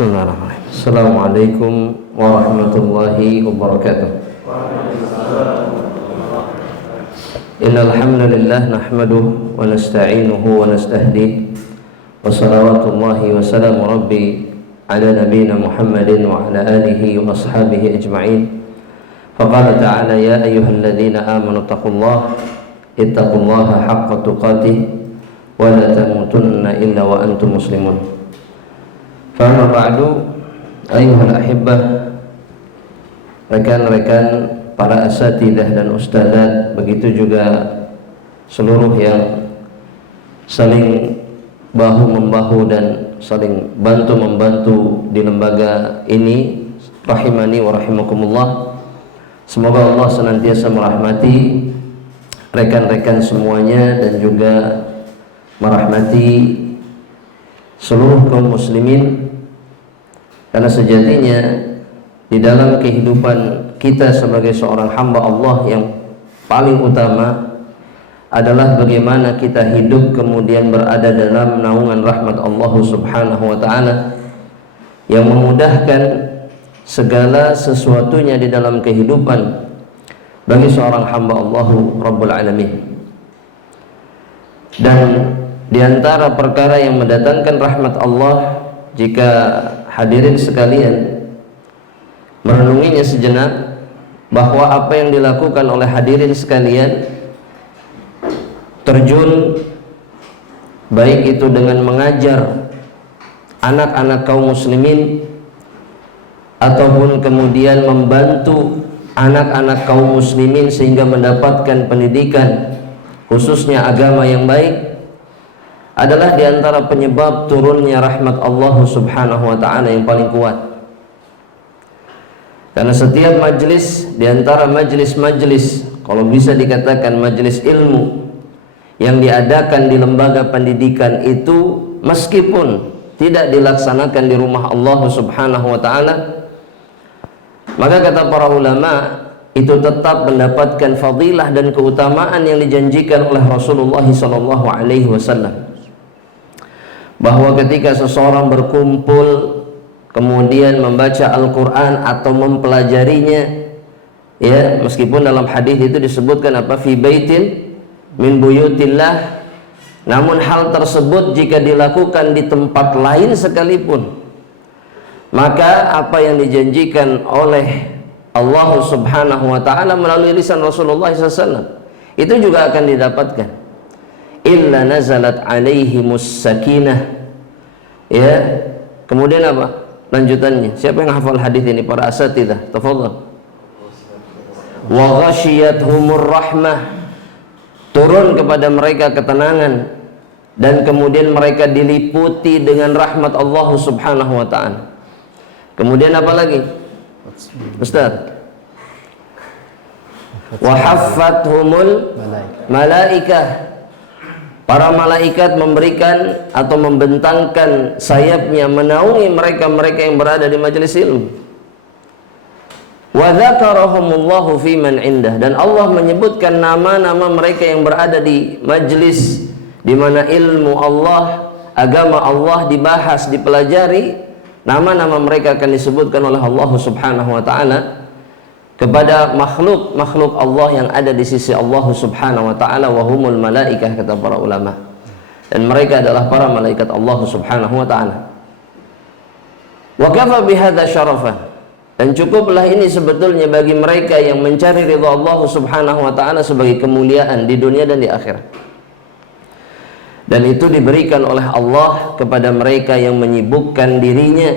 Bismillahirrahmanirrahim. Assalamualaikum warahmatullahi wabarakatuh. Innal hamdalillah nahmaduhu wa nasta'inuhu wa nastahdihi wa salawatullahi wa salamu rabbi ala nabiyyina Muhammadin wa ala alihi wa ashabihi ajma'in. Faqala ta'ala ya ayyuhalladzina amanu ittaqullaha haqqa tuqatih wa la tamutunna illa wa antum muslimun. Fa'amma ba'du ayyuhal ahibbah, rekan-rekan para asatidah dan ustadzat, begitu juga seluruh yang saling bahu-membahu dan saling bantu-membantu di lembaga ini, rahimani wa rahimakumullah. Semoga Allah senantiasa merahmati rekan-rekan semuanya dan juga merahmati seluruh kaum muslimin, karena sejatinya di dalam kehidupan kita sebagai seorang hamba Allah yang paling utama adalah bagaimana kita hidup kemudian berada dalam naungan rahmat Allah Subhanahu wa ta'ala yang memudahkan segala sesuatunya di dalam kehidupan bagi seorang hamba Allah Rabbul Alamin. Dan di antara perkara yang mendatangkan rahmat Allah, jika hadirin sekalian merenunginya sejenak, bahwa apa yang dilakukan oleh hadirin sekalian terjun baik itu dengan mengajar anak-anak kaum muslimin ataupun kemudian membantu anak-anak kaum muslimin sehingga mendapatkan pendidikan khususnya agama yang baik, adalah di antara penyebab turunnya rahmat Allah Subhanahu wa ta'ala yang paling kuat. Karena setiap majlis, di antara majlis-majlis, kalau bisa dikatakan majlis ilmu yang diadakan di lembaga pendidikan itu, meskipun tidak dilaksanakan di rumah Allah Subhanahu wa ta'ala, maka kata para ulama itu tetap mendapatkan fadilah dan keutamaan yang dijanjikan oleh Rasulullah SAW, bahwa ketika seseorang berkumpul kemudian membaca Al-Quran atau mempelajarinya, ya, meskipun dalam hadis itu disebutkan apa, fi baitin min buyutillah, namun hal tersebut jika dilakukan di tempat lain sekalipun, maka apa yang dijanjikan oleh Allah Subhanahu wa ta'ala melalui lisan Rasulullah SAW itu juga akan didapatkan. Illa nazalat alaihimus sakinah, ya. Kemudian apa lanjutannya? Siapa yang hafal hadis ini? Para asatidzah, tafadhal. Wa ghasyiyatuhumur rahmah, turun kepada mereka ketenangan dan kemudian mereka diliputi dengan rahmat Allah Subhanahu wa ta'ala. Kemudian apa lagi, Ustaz? Wa haffathumul malaikah, para malaikat memberikan atau membentangkan sayapnya menaungi mereka-mereka yang berada di majelis ilmu. Wa dzakarahumullahu fi man indah, dan Allah menyebutkan nama-nama mereka yang berada di majelis di mana ilmu Allah, agama Allah dibahas, dipelajari. Nama-nama mereka akan disebutkan oleh Allah Subhanahu wa ta'ala kepada makhluk-makhluk Allah yang ada di sisi Allah Subhanahu wa ta'ala, wa humul malaikah, kata para ulama, dan mereka adalah para malaikat Allah Subhanahu wa ta'ala. Wa kafa bihadza syarafan, dan cukuplah ini sebetulnya bagi mereka yang mencari ridha Allah Subhanahu wa ta'ala sebagai kemuliaan di dunia dan di akhirat. Dan itu diberikan oleh Allah kepada mereka yang menyibukkan dirinya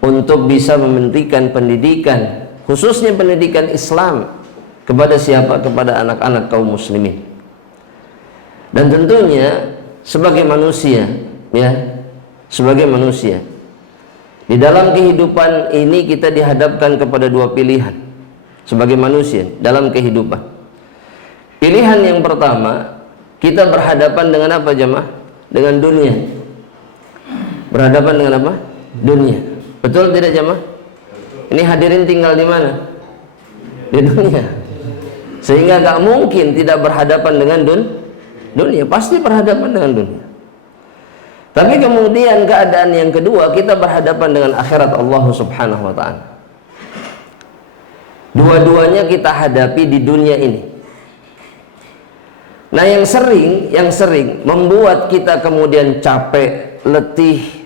untuk bisa memberikan pendidikan, khususnya pendidikan Islam, kepada siapa? Kepada anak-anak kaum muslimin. Dan tentunya sebagai manusia, ya, sebagai manusia di dalam kehidupan ini kita dihadapkan kepada dua pilihan sebagai manusia dalam kehidupan. Pilihan yang pertama, kita berhadapan dengan apa, jemaah? Dengan dunia. Berhadapan dengan apa? Dunia. Betul tidak, jemaah? Ini hadirin tinggal di mana? Di dunia. Sehingga gak mungkin tidak berhadapan dengan dunia. Pasti berhadapan dengan dunia. Tapi kemudian keadaan yang kedua, kita berhadapan dengan akhirat Allah Subhanahu wa ta'ala. Dua-duanya kita hadapi di dunia ini. Nah, yang sering membuat kita kemudian capek, letih,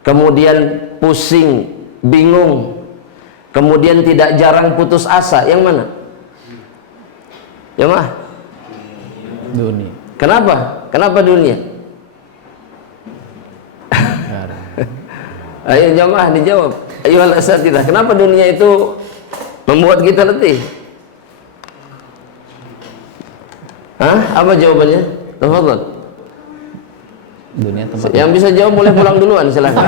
kemudian pusing, bingung, kemudian tidak jarang putus asa, yang mana? Yang mana? Dunia. Kenapa? Kenapa dunia? Ayo jamaah dijawab. Ayo al-asatidah. Kenapa dunia itu membuat kita letih? Hah? Apa jawabannya? Tafadhol. Dunia tempat. Yang bisa jawab boleh pulang duluan, silakan.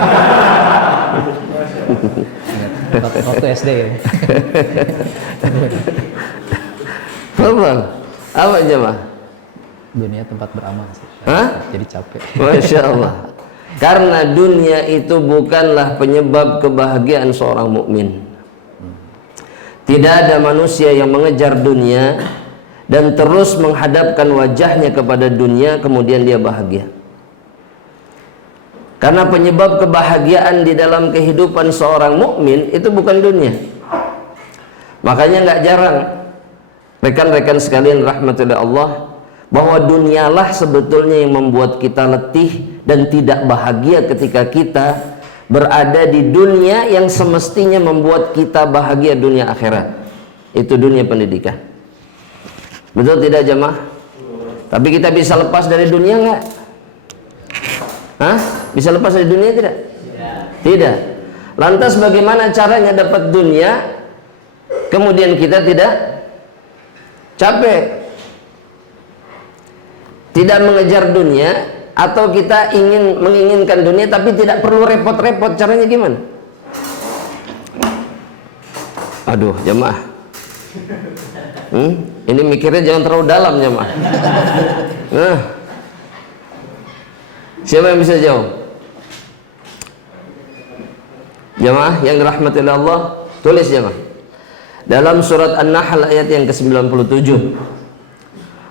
Waktu SD ya. Tafadhol. Apa jamaah? Dunia tempat beramal sih. Hah? Jadi capek. Masya Allah. Karena dunia itu bukanlah penyebab kebahagiaan seorang mukmin. Tidak ada manusia yang mengejar dunia dan terus menghadapkan wajahnya kepada dunia kemudian dia bahagia. Karena penyebab kebahagiaan di dalam kehidupan seorang mukmin itu bukan dunia. Makanya nggak jarang rekan-rekan sekalian rahmatullahi Allah, bahwa dunialah sebetulnya yang membuat kita letih dan tidak bahagia ketika kita berada di dunia yang semestinya membuat kita bahagia, dunia akhirat. Itu dunia pendidikan. Betul tidak jemaah? Tapi kita bisa lepas dari dunia nggak? Hah? Bisa lepas dari dunia tidak? Tidak. Lantas bagaimana caranya dapat dunia kemudian kita tidak capek, tidak mengejar dunia, atau kita menginginkan dunia tapi tidak perlu repot-repot? Caranya gimana? Aduh jemaah, ini mikirnya jangan terlalu dalam jemaah. Nah, siapa yang bisa jawab? Jemaah yang dirahmati oleh Allah, tulis jemaah. Dalam surat An-Nahl ayat yang ke-97,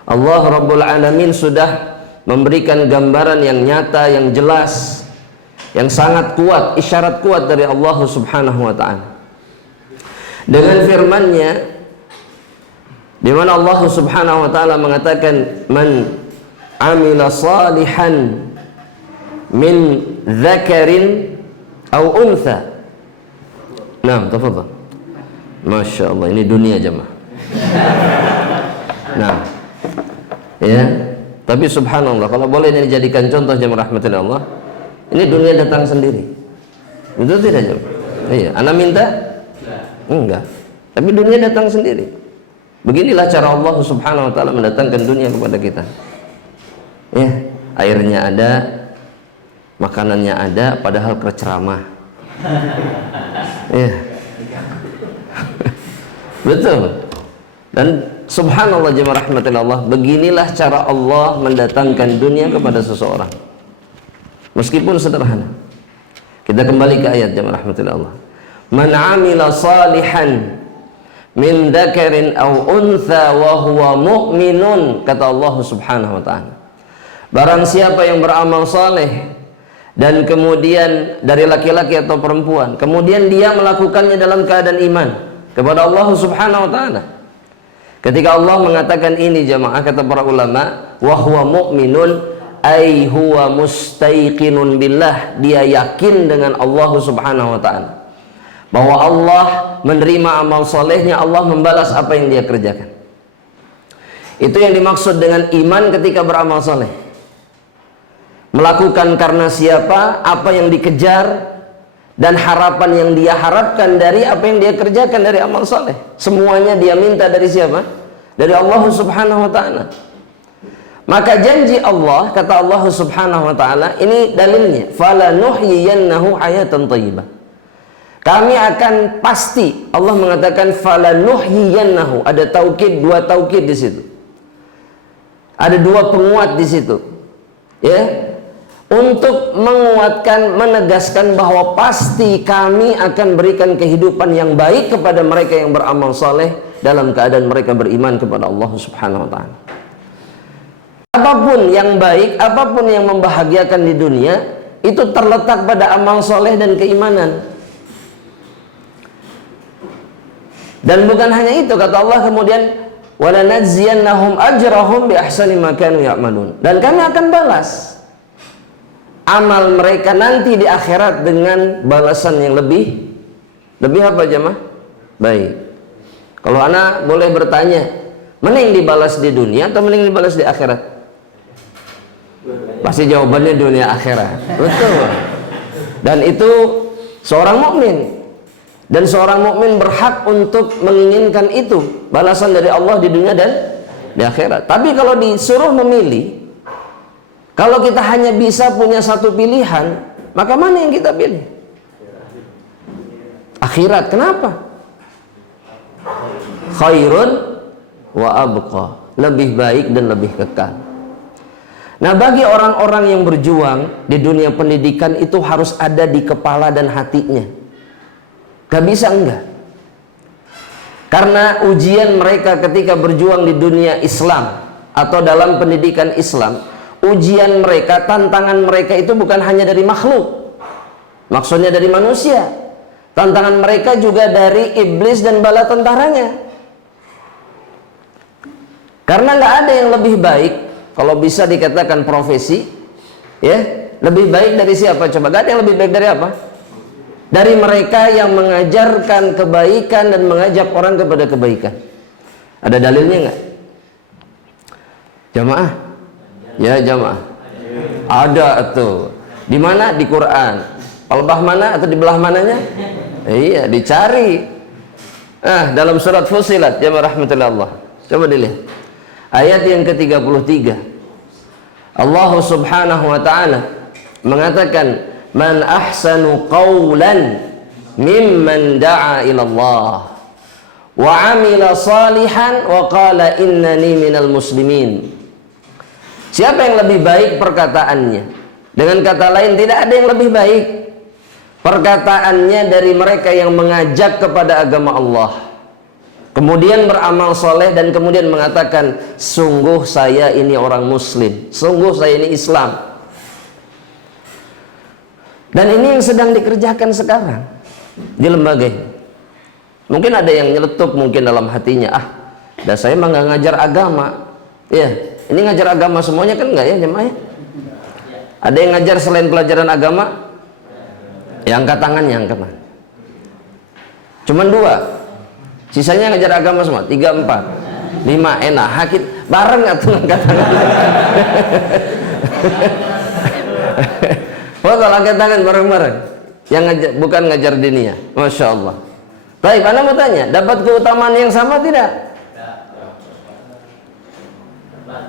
Allah Rabbul Alamin sudah memberikan gambaran yang nyata, yang jelas, yang sangat kuat, isyarat kuat dari Allah Subhanahu wa ta'ala. Dengan firman-Nya, di mana Allah Subhanahu wa ta'ala mengatakan, "Man amila salihan min dzakarin aw untha." Nah, tafadhal. Masya Allah, ini dunia jemaah. Nah, ya, tapi subhanallah, kalau boleh ini dijadikan contoh jemaah rahmatullah Allah, ini dunia datang sendiri. Betul tidak jemaah? Iya, anak minta? Enggak. Tapi dunia datang sendiri. Beginilah cara Allah Subhanahu wa ta'ala mendatangkan dunia kepada kita. Ya, airnya ada, makanannya ada, padahal berceramah. Ya. Betul. Dan subhanallah jemaah rahmatillah Allah, beginilah cara Allah mendatangkan dunia kepada seseorang, meskipun sederhana. Kita kembali ke ayat jemaah rahmatillah Allah. Man amila salihan min dzakarin aw untha wa huwa mu'minun, kata Allah Subhanahu wa ta'ala. Barang siapa yang beramal saleh dan kemudian dari laki-laki atau perempuan, kemudian dia melakukannya dalam keadaan iman kepada Allah Subhanahu wa ta'ala. Ketika Allah mengatakan ini jamaah, kata para ulama, wa huwa mu'minun ay huwa mustaiqinun billah, dia yakin dengan Allah Subhanahu wa ta'ala, bahwa Allah menerima amal solehnya, Allah membalas apa yang dia kerjakan. Itu yang dimaksud dengan iman ketika beramal soleh. Melakukan karena siapa, apa yang dikejar, dan harapan yang dia harapkan dari apa yang dia kerjakan dari amal soleh. Semuanya dia minta dari siapa? Dari Allah Subhanahu wa ta'ala. Maka janji Allah, kata Allah Subhanahu wa ta'ala, ini dalilnya, fala nuhyiyannahu hayatan thayyibah. Kami akan pasti, Allah mengatakan fala nuhyiyannahu, ada taukid, dua taukid di situ. Ada dua penguat di situ. Ya. Untuk menguatkan, menegaskan bahwa pasti kami akan berikan kehidupan yang baik kepada mereka yang beramal saleh dalam keadaan mereka beriman kepada Allah Subhanahu wa ta'ala. Apa apapun yang baik, apapun yang membahagiakan di dunia, itu terletak pada amal soleh dan keimanan. Dan bukan hanya itu, kata Allah kemudian, walanajziyannahum ajrahum bi ahsani ma kanu ya'malun. Dan kami akan balas amal mereka nanti di akhirat dengan balasan yang lebih apa jemaah? Baik. Kalau anak boleh bertanya, mending dibalas di dunia atau mending dibalas di akhirat? Pasti jawabannya dunia akhirat. Betul. Dan itu seorang mukmin. Dan seorang mukmin berhak untuk menginginkan itu, balasan dari Allah di dunia dan di akhirat. Tapi kalau disuruh memilih, kalau kita hanya bisa punya satu pilihan, maka mana yang kita pilih? Akhirat. Kenapa? Khairun wa abqa, lebih baik dan lebih kekal. Nah, bagi orang-orang yang berjuang di dunia pendidikan, itu harus ada di kepala dan hatinya. Gak bisa enggak. Karena ujian mereka ketika berjuang di dunia Islam atau dalam pendidikan Islam, ujian mereka, tantangan mereka itu bukan hanya dari makhluk, maksudnya dari manusia. Tantangan mereka juga dari iblis dan bala tentaranya. Karena nggak ada yang lebih baik, kalau bisa dikatakan profesi, ya, lebih baik dari siapa? Coba, gak ada yang lebih baik dari apa? Dari mereka yang mengajarkan kebaikan dan mengajak orang kepada kebaikan. Ada dalilnya nggak? Jamaah? Ya jamaah. Ada tuh. Di mana? Di Quran. Al-bah mana atau di belah mananya? Iya, dicari. Dalam surat Fussilat, jamaah rahmatullah Allah. Coba dilihat. Ayat yang ke-33. Allah Subhanahu wa taala mengatakan, man ahsanu qawlan mimman da'a ila Allah wa amila salihan wa qala innani minal muslimin. Siapa yang lebih baik perkataannya? Dengan kata lain, tidak ada yang lebih baik perkataannya dari mereka yang mengajak kepada agama Allah, kemudian beramal soleh, dan kemudian mengatakan, sungguh saya ini orang muslim, sungguh saya ini Islam. Dan ini yang sedang dikerjakan sekarang di lembaga ini. Mungkin ada yang nyeletuk mungkin dalam hatinya, dah saya mah nggak ngajar agama. Ya, ini ngajar agama semuanya kan enggak ya jemaah? Ada yang ngajar selain pelajaran agama? Ya, angkat tangannya, angkat tangan. Cuman 2. Sisanya ngajar agama semua, 3, 4, 5, enak. Hakit bareng nggak tuh angkat tangan? Oh, kalau angkat tangan bareng-bareng. Yang ngajar, bukan ngajar diniyah. Masya Allah. Baik, Anda mau tanya, dapat keutamaan yang sama tidak?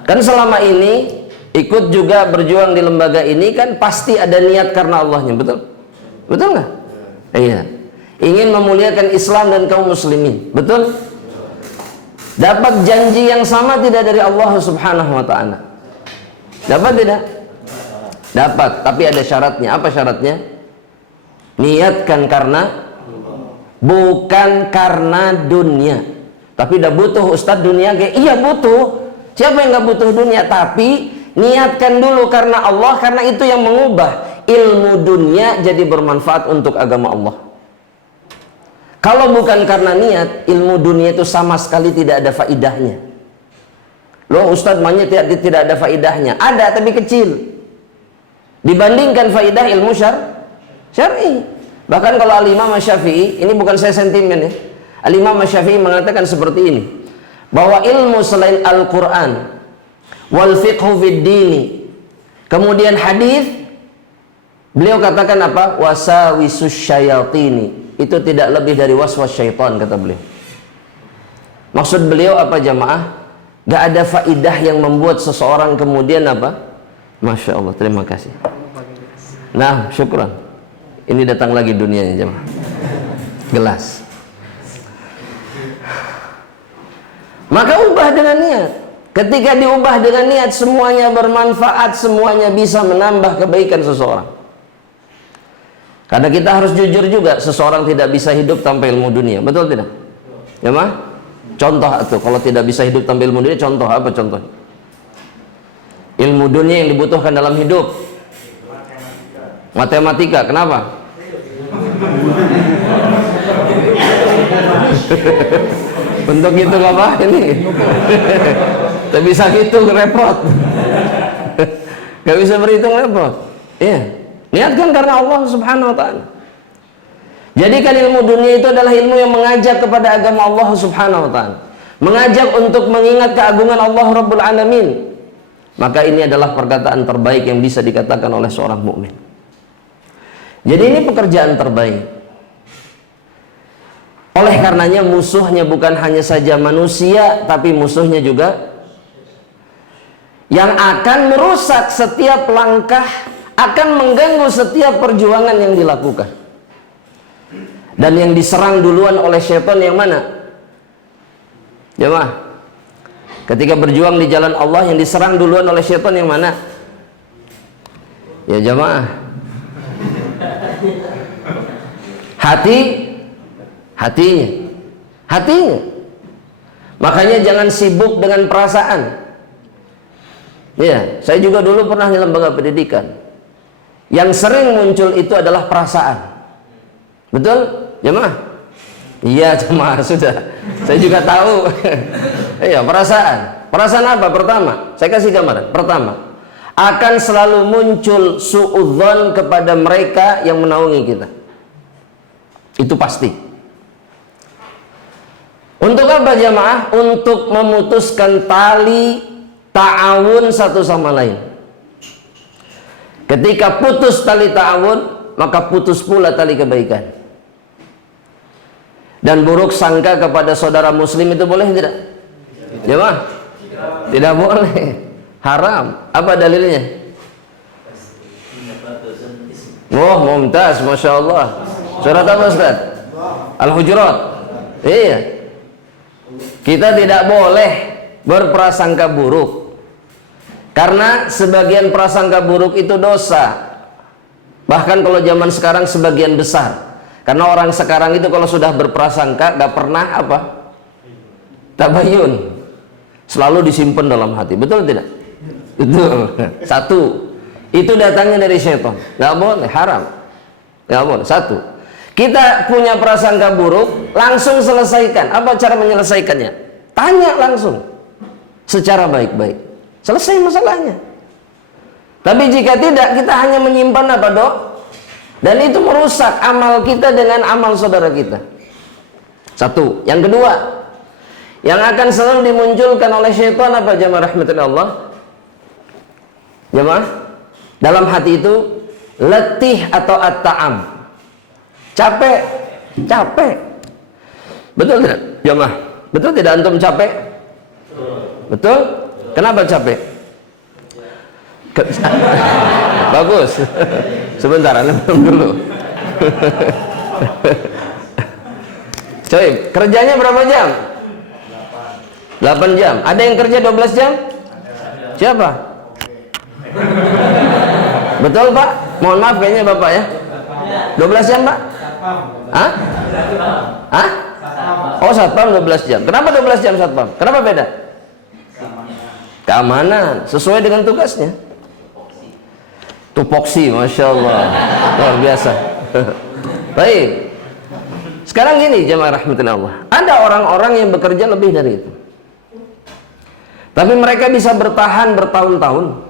Kan selama ini ikut juga berjuang di lembaga ini kan pasti ada niat karena Allahnya, betul? Betul nggak? Iya. Ingin memuliakan Islam dan kaum muslimin, betul? Dapat janji yang sama tidak dari Allah Subhanahu wa taala? Dapat tidak? Dapat, tapi ada syaratnya. Apa syaratnya? Niatkan karena, bukan karena dunia. Tapi udah butuh Ustadz dunia, kayak iya butuh. Siapa yang nggak butuh dunia? Tapi niatkan dulu karena Allah, karena itu yang mengubah ilmu dunia jadi bermanfaat untuk agama Allah. Kalau bukan karena niat, ilmu dunia itu sama sekali tidak ada faidahnya. Loh Ustadz, maknya tidak ada faidahnya. Ada, tapi kecil dibandingkan faidah ilmu syar'i. Bahkan kalau Al-Imam Syafi'i, ini bukan saya sentimen ya, Al-Imam Syafi'i mengatakan seperti ini, bahwa ilmu selain Al-Quran wal fiqhu fid dini, kemudian hadis, beliau katakan apa? Wasawisus syayatini, itu tidak lebih dari waswas syaitan, kata beliau. Maksud beliau apa jamaah? Gak ada faidah yang membuat seseorang kemudian apa? Masya Allah, terima kasih. Nah, syukran. Ini datang lagi dunianya jemaah. Gelas. Maka ubah dengan niat. Ketika diubah dengan niat, semuanya bermanfaat, semuanya bisa menambah kebaikan seseorang. Karena kita harus jujur juga, seseorang tidak bisa hidup tanpa ilmu dunia. Betul tidak? Jemaah? Contoh itu, kalau tidak bisa hidup tanpa ilmu dunia, contoh apa contoh? Ilmu dunia yang dibutuhkan dalam hidup. Matematika, kenapa? Untuk itu apa ini? Tak bisa hitung, repot. Gak bisa berhitung, repot. Iya, niatkan karena Allah Subhanahu wa ta'ala. Jadikan ilmu dunia itu adalah ilmu yang mengajak kepada agama Allah Subhanahu wa ta'ala, mengajak untuk mengingat keagungan Allah Rabbul Alamin. Maka ini adalah perkataan terbaik yang bisa dikatakan oleh seorang mukmin. Jadi ini pekerjaan terbaik. Oleh karenanya musuhnya bukan hanya saja manusia, tapi musuhnya juga yang akan merusak setiap langkah, akan mengganggu setiap perjuangan yang dilakukan. Dan yang diserang duluan oleh syaitan yang mana? Jemaah, ketika berjuang di jalan Allah, yang diserang duluan oleh syaitan yang mana? Ya jemaah, hatinya. Makanya jangan sibuk dengan perasaan. Ya, saya juga dulu pernah di lembaga pendidikan. Yang sering muncul itu adalah perasaan. Betul, jemaah? Iya jemaah, sudah. Saya juga tahu. Iya, perasaan. Perasaan apa? Pertama, saya kasih gambaran. Pertama, akan selalu muncul suudzon kepada mereka yang menaungi kita. Itu pasti. Untuk apa jamaah? Untuk memutuskan tali ta'awun satu sama lain. Ketika putus tali ta'awun, maka putus pula tali kebaikan. Dan buruk sangka kepada saudara muslim itu boleh tidak? Jamaah? Tidak boleh. Haram. Apa dalilnya? Oh, mumtaz, Masya Allah. Surat apa Ustaz? Al-Hujurat. Iya. Kita tidak boleh berprasangka buruk, karena sebagian prasangka buruk itu dosa. Bahkan kalau zaman sekarang sebagian besar. Karena orang sekarang itu kalau sudah berprasangka gak pernah apa? Tabayun. Selalu disimpan dalam hati. Betul tidak? Itu satu. Itu datangnya dari syaitan. Gak boleh, haram. Gak boleh. Satu. Kita punya prasangka buruk, langsung selesaikan. Apa cara menyelesaikannya? Tanya langsung secara baik-baik, selesai masalahnya. Tapi jika tidak, kita hanya menyimpan apa dok? Dan itu merusak amal kita dengan amal saudara kita. Satu. Yang kedua, yang akan selalu dimunculkan oleh syaitan apa jamaah rahmatullah Allah? Jamaah, dalam hati itu letih atau at-ta'am, capek. Betul tidak jamaah? Betul tidak antum capek? Betul? Kenapa capek? Bagus. Sebentar, belum dulu. Coy, kerjanya berapa jam? 8 jam. Ada yang kerja 12 jam? Siapa? Betul Pak? Mohon maaf kayaknya Bapak ya. 12 jam Pak? Hah? Hah? Oh satpam 12 jam. Kenapa 12 jam satpam? Kenapa beda? Keamanan, sesuai dengan tugasnya. Tupoksi, Masya Allah, luar biasa. Baik. Sekarang gini jemaah rahmatullah Allah, ada orang-orang yang bekerja lebih dari itu, tapi mereka bisa bertahan bertahun-tahun.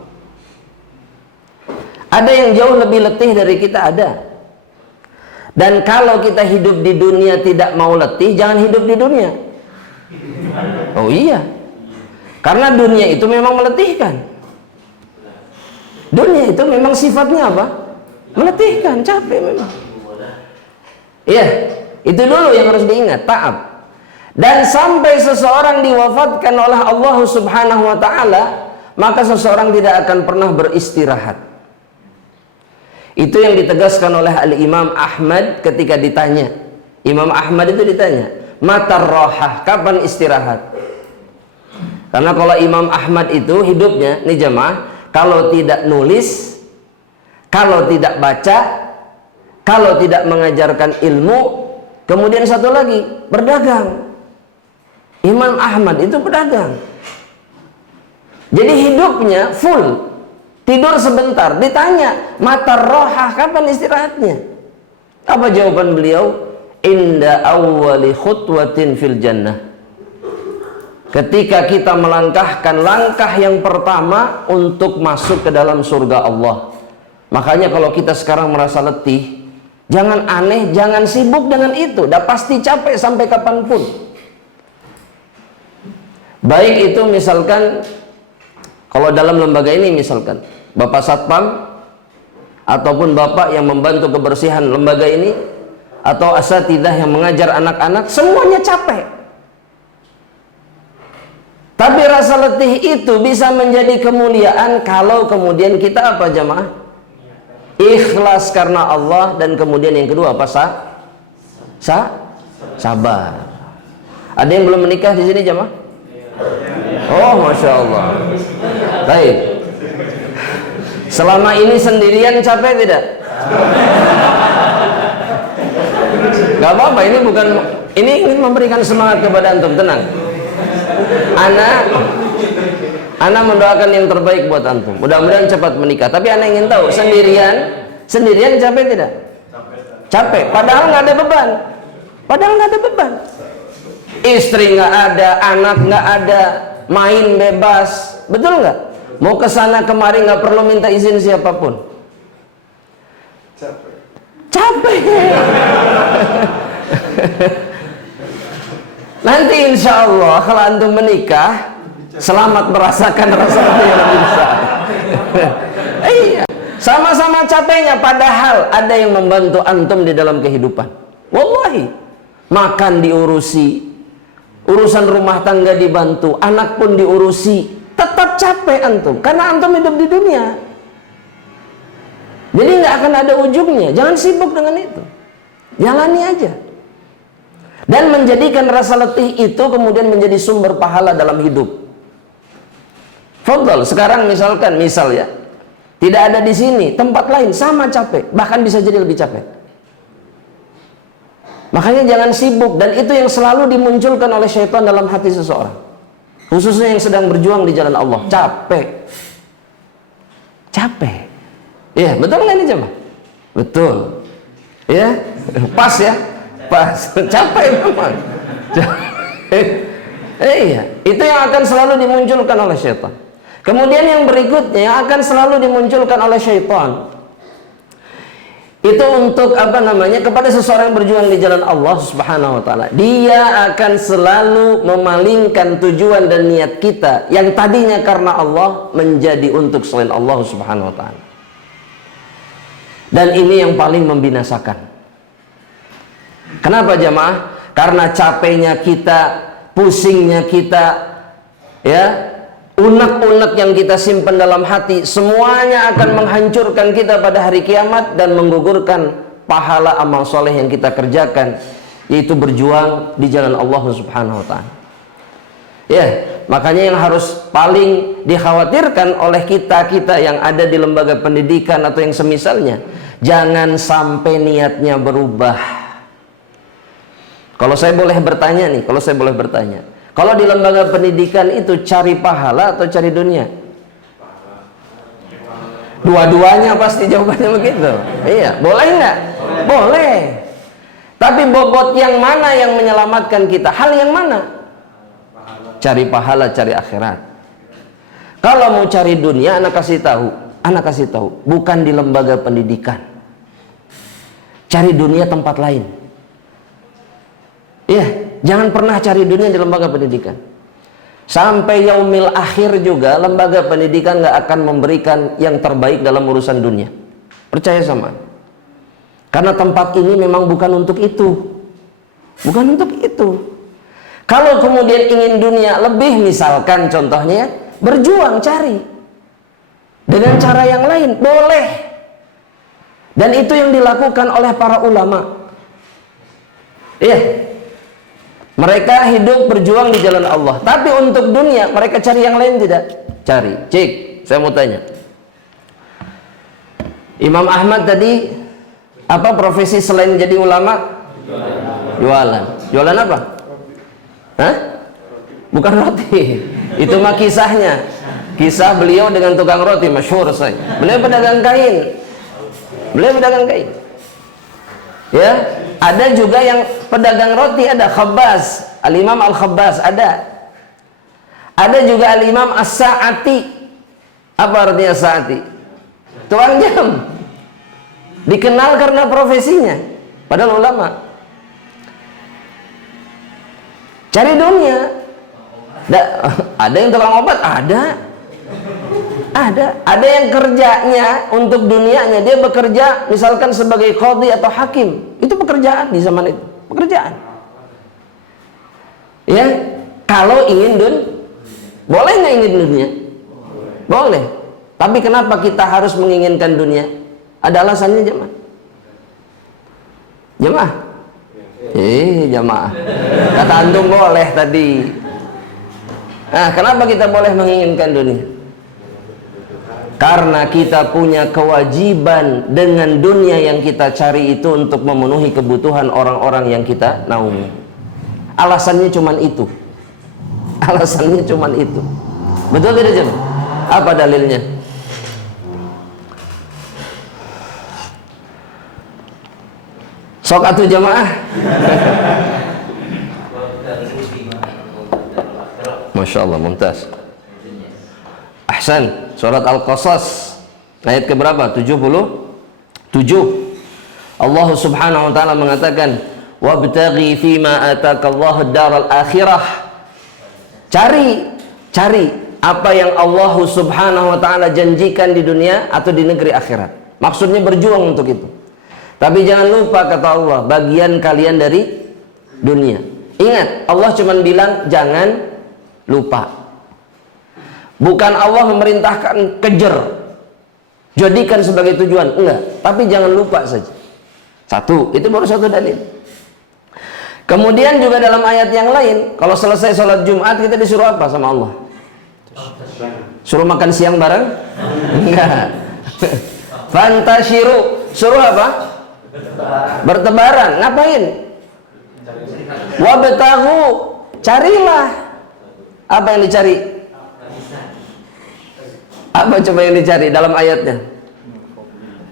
Ada yang jauh lebih letih dari kita, ada. Dan kalau kita hidup di dunia tidak mau letih, jangan hidup di dunia. Oh iya, karena dunia itu memang meletihkan. Dunia itu memang sifatnya apa? Meletihkan, capek memang. Iya, itu dulu yang harus diingat, ta'ab. Dan sampai seseorang diwafatkan oleh Allah Subhanahu wa ta'ala, maka seseorang tidak akan pernah beristirahat. Itu yang ditegaskan oleh Al-Imam Ahmad ketika ditanya. Imam Ahmad itu ditanya, matar rohah, kapan istirahat? Karena kalau Imam Ahmad itu hidupnya, nih jemaah, kalau tidak nulis, kalau tidak baca, kalau tidak mengajarkan ilmu, kemudian satu lagi, berdagang. Imam Ahmad itu pedagang. Jadi hidupnya full. Tidur sebentar, ditanya, mata rohah, kapan istirahatnya? Apa jawaban beliau? Inda awwali khutwatin fil jannah. Ketika kita melangkahkan langkah yang pertama untuk masuk ke dalam surga Allah. Makanya kalau kita sekarang merasa letih, jangan aneh, jangan sibuk dengan itu. Udah pasti capek sampai kapanpun. Baik itu misalkan, kalau dalam lembaga ini misalkan Bapak Satpam ataupun Bapak yang membantu kebersihan lembaga ini, atau asatidzah yang mengajar anak-anak, semuanya capek. Tapi rasa letih itu bisa menjadi kemuliaan kalau kemudian kita apa jamaah? Ikhlas karena Allah, dan kemudian yang kedua apa? Sabar. Ada yang belum menikah di sini jamaah? Oh, masya Allah. Baik. Selama ini sendirian capek tidak? Gak apa-apa, ini bukan, ini ingin memberikan semangat kepada antum. Tenang. Ana mendoakan yang terbaik buat antum. Mudah-mudahan cepat menikah. Tapi ana ingin tahu, sendirian capek tidak? Capek. Padahal nggak ada beban. Istri nggak ada, anak nggak ada, main bebas. Betul nggak? Mau kesana kemari nggak perlu minta izin siapapun. Capek. Nanti insya Allah kalau antum menikah, selamat merasakan rasa letih yang lebih besar. Iya, sama-sama capeknya, padahal ada yang membantu antum di dalam kehidupan. Wallahi, makan diurusi, urusan rumah tangga dibantu, anak pun diurusi. Tetap capek antum, karena antum hidup di dunia. Jadi nggak akan ada ujungnya. Jangan sibuk dengan itu, jalani aja. Dan menjadikan rasa letih itu kemudian menjadi sumber pahala dalam hidup. Fadhal, sekarang misalkan, ya, tidak ada di sini, tempat lain sama capek, bahkan bisa jadi lebih capek. Makanya jangan sibuk, dan itu yang selalu dimunculkan oleh syaitan dalam hati seseorang, khususnya yang sedang berjuang di jalan Allah. Capek. Iya, betul nggak ini jemaah? Betul. Ya, pas ya. Pas, capek memang. Iya, itu yang akan selalu dimunculkan oleh syaitan. Kemudian yang berikutnya yang akan selalu dimunculkan oleh syaitan, itu untuk apa namanya, kepada seseorang yang berjuang di jalan Allah Subhanahu wa taala. Dia akan selalu memalingkan tujuan dan niat kita yang tadinya karena Allah menjadi untuk selain Allah Subhanahu wa taala. Dan ini yang paling membinasakan. Kenapa jamaah? Karena capeknya kita, pusingnya kita, ya, unek-unek yang kita simpan dalam hati, semuanya akan menghancurkan kita pada hari kiamat dan menggugurkan pahala amal soleh yang kita kerjakan, yaitu berjuang di jalan Allah Subhanahu wa taala. Ya, makanya yang harus paling dikhawatirkan oleh kita yang ada di lembaga pendidikan atau yang semisalnya, jangan sampai niatnya berubah. Kalau saya boleh bertanya, kalau di lembaga pendidikan itu cari pahala atau cari dunia? Dua-duanya pasti jawabannya begitu. Iya, boleh nggak? Boleh. Tapi bobot yang mana yang menyelamatkan kita? Hal yang mana? Cari pahala, cari akhirat. Kalau mau cari dunia, anak kasih tahu, bukan di lembaga pendidikan. Cari dunia tempat lain. Iya, jangan pernah cari dunia di lembaga pendidikan. Sampai yaumil akhir juga lembaga pendidikan nggak akan memberikan yang terbaik dalam urusan dunia. Percaya sama. Karena tempat ini memang bukan untuk itu. Bukan untuk itu. Kalau kemudian ingin dunia lebih, misalkan contohnya berjuang cari dengan cara yang lain, boleh. Dan itu yang dilakukan oleh para ulama. Iya. Mereka hidup berjuang di jalan Allah. Tapi untuk dunia mereka cari yang lain tidak? Cari. Cik, saya mau tanya. Imam Ahmad tadi apa profesi selain jadi ulama? Jualan. Jualan apa? Hah? Bukan roti. Itu mah kisahnya. Kisah beliau dengan tukang roti masyhur saya. Beliau pedagang kain. Ya, ada juga yang pedagang roti, ada Khabbaz, Al-Imam Al-Khabbaz ada. Ada juga Al-Imam As-Sa'ati. Apa artinya Sa'ati? Tukang jam. Dikenal karena profesinya. Padahal ulama. Cari dunia. Ada yang tukang obat, ada. Ada yang kerjanya untuk dunianya, dia bekerja misalkan sebagai qadhi atau hakim. Itu pekerjaan di zaman itu, pekerjaan. Ya, kalau ingin boleh nggak ingin dunia? Boleh. Tapi kenapa kita harus menginginkan dunia? Ada alasannya jemaah. Jemaah. Kata antum boleh tadi. Nah, kenapa kita boleh menginginkan dunia? Karena kita punya kewajiban dengan dunia yang kita cari itu untuk memenuhi kebutuhan orang-orang yang kita naungi. Alasannya cuman itu. Betul tidak jemaah? Apa dalilnya? Sok atuh jamaah. Masya Allah, mumtaz. Ahsan. Surat Al-Qasas ayat keberapa? 77. Allah Subhanahu wa taala mengatakan, "Wabtaghi fima ataakallahu ad-daral akhirah." Cari apa yang Allah Subhanahu wa taala janjikan di dunia atau di negeri akhirat. Maksudnya berjuang untuk itu. Tapi jangan lupa, kata Allah, bagian kalian dari dunia. Ingat, Allah cuma bilang jangan lupa. Bukan Allah memerintahkan kejar, jadikan sebagai tujuan, enggak. Tapi jangan lupa saja. Satu, itu baru satu dalil. Kemudian juga dalam ayat yang lain, kalau selesai sholat Jumat kita disuruh apa sama Allah? Suruh makan siang bareng? Enggak. Fantashiru, suruh apa? Bertebaran. Ngapain? Wabtaghu, carilah. Apa yang dicari? Apa coba yang dicari dalam ayatnya?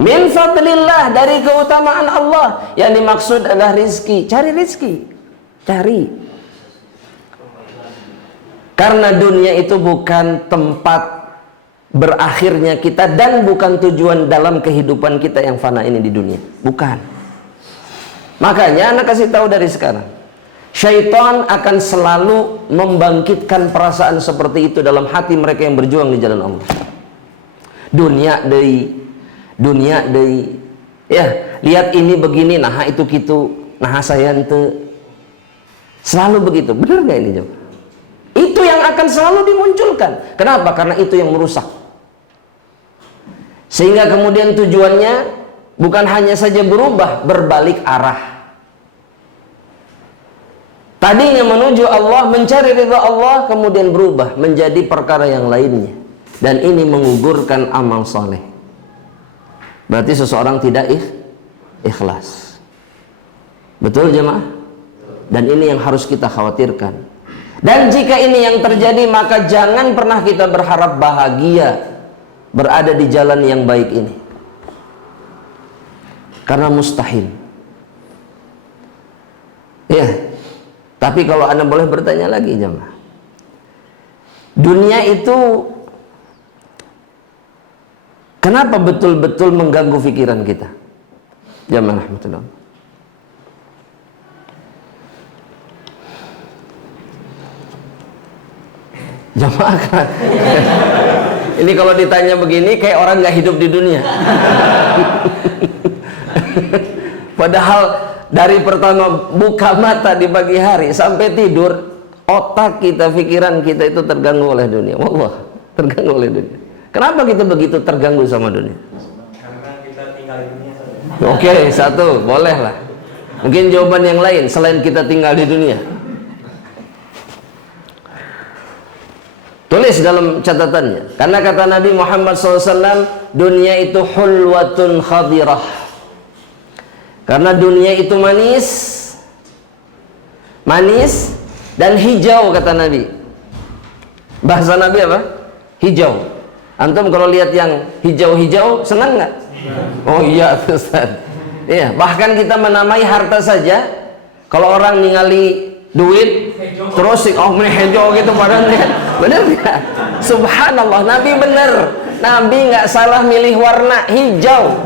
Min fadlillah, dari keutamaan Allah. Yang dimaksud adalah rizki. Cari rizki. Cari. Karena dunia itu bukan tempat berakhirnya kita dan bukan tujuan dalam kehidupan kita yang fana ini di dunia. Bukan. Makanya anak kasih tahu dari sekarang. Syaitan akan selalu membangkitkan perasaan seperti itu dalam hati mereka yang berjuang di jalan Allah. Dunia deui. Ya, lihat ini begini, nah itu gitu, nah saya ente. Selalu begitu. Benar nggak ini, Jom? Itu yang akan selalu dimunculkan. Kenapa? Karena itu yang merusak. Sehingga kemudian tujuannya bukan hanya saja berubah, berbalik arah. Tadinya menuju Allah, mencari ridha Allah, kemudian berubah menjadi perkara yang lainnya. Dan ini menggugurkan amal soleh. Berarti seseorang tidak ikhlas. Betul jemaah? Dan ini yang harus kita khawatirkan. Dan jika ini yang terjadi, maka jangan pernah kita berharap bahagia berada di jalan yang baik ini. Karena mustahil. Ya. Tapi kalau Anda boleh bertanya lagi jemaah. Dunia itu kenapa betul-betul mengganggu pikiran kita? Jamaah rahmatullah. Jamaah kan? Ini kalau ditanya begini kayak orang nggak hidup di dunia. Padahal dari pertama buka mata di pagi hari sampai tidur, otak kita, pikiran kita itu terganggu oleh dunia. Wallah, terganggu oleh dunia. Kenapa kita begitu terganggu sama dunia? Karena kita tinggal di dunia. Oke, satu, boleh lah. Mungkin jawaban yang lain selain kita tinggal di dunia. Tulis dalam catatannya. Karena kata Nabi Muhammad SAW, dunia itu hulwatun khadirah. Karena dunia itu manis dan hijau, kata Nabi. Bahasa Nabi apa? hijau. Antum kalau lihat yang hijau-hijau senang nggak? Oh iya Ustaz. Iya, bahkan kita menamai harta saja. Kalau orang ningali duit terus oh ini hijau gitu padahal lihat. Benar nggak? Subhanallah, Nabi benar. Nabi nggak salah milih warna hijau.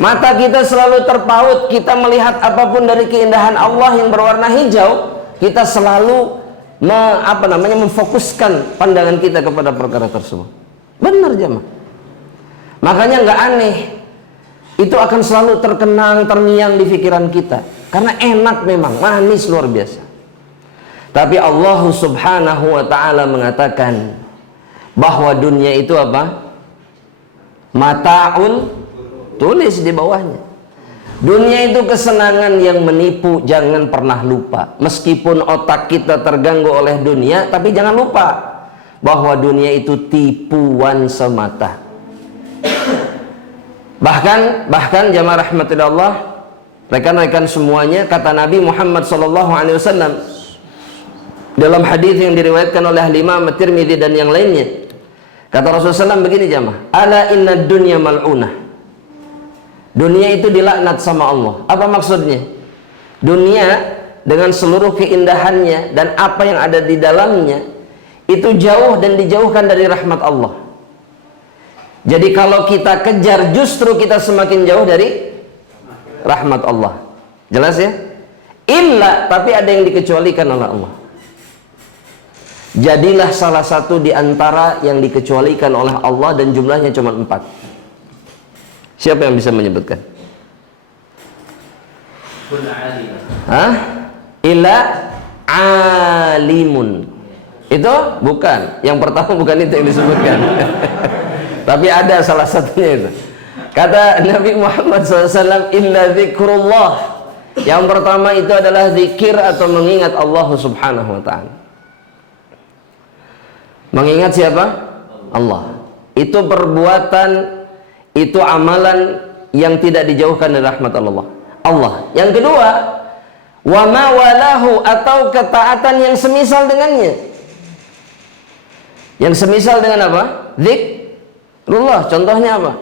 Mata kita selalu terpaut, kita melihat apapun dari keindahan Allah yang berwarna hijau, kita selalu memfokuskan pandangan kita kepada perkara tersebut. Benar jemaah. Makanya nggak aneh, itu akan selalu terkenang, terngiang di pikiran kita, karena enak memang, manis luar biasa. Tapi Allah Subhanahu wa Ta'ala mengatakan bahwa dunia itu apa? Mata'ul, tulis di bawahnya. Dunia itu kesenangan yang menipu, jangan pernah lupa. Meskipun otak kita terganggu oleh dunia, tapi jangan lupa bahwa dunia itu tipuan semata. Bahkan jamaah rahmatillah Allah, rekan-rekan semuanya, kata Nabi Muhammad SAW dalam hadis yang diriwayatkan oleh Imam At-Tirmidzi dan yang lainnya, kata Rasulullah SAW begini jamaah, ala inna dunya mal'unah. Dunia itu dilaknat sama Allah. Apa maksudnya? Dunia dengan seluruh keindahannya dan apa yang ada di dalamnya itu jauh dan dijauhkan dari rahmat Allah. Jadi kalau kita kejar, justru kita semakin jauh dari rahmat Allah. Jelas ya? Illa, tapi ada yang dikecualikan oleh Allah. Jadilah salah satu di antara yang dikecualikan oleh Allah, dan jumlahnya cuma 4. Siapa yang bisa menyebutkan? Hah? Ila alimun. Itu bukan. Yang pertama bukan itu yang disebutkan. Tapi ada salah satunya itu. Kata Nabi Muhammad SAW, illa zikrullah. Yang pertama itu adalah zikir atau mengingat Allah Subhanahu wa Ta'ala. Mengingat siapa? Allah. Itu perbuatan, itu amalan yang tidak dijauhkan dari rahmat Allah. Yang kedua, wa ma walahu, atau ketaatan yang semisal dengannya. Yang semisal dengan apa? Zikrullah. Contohnya apa?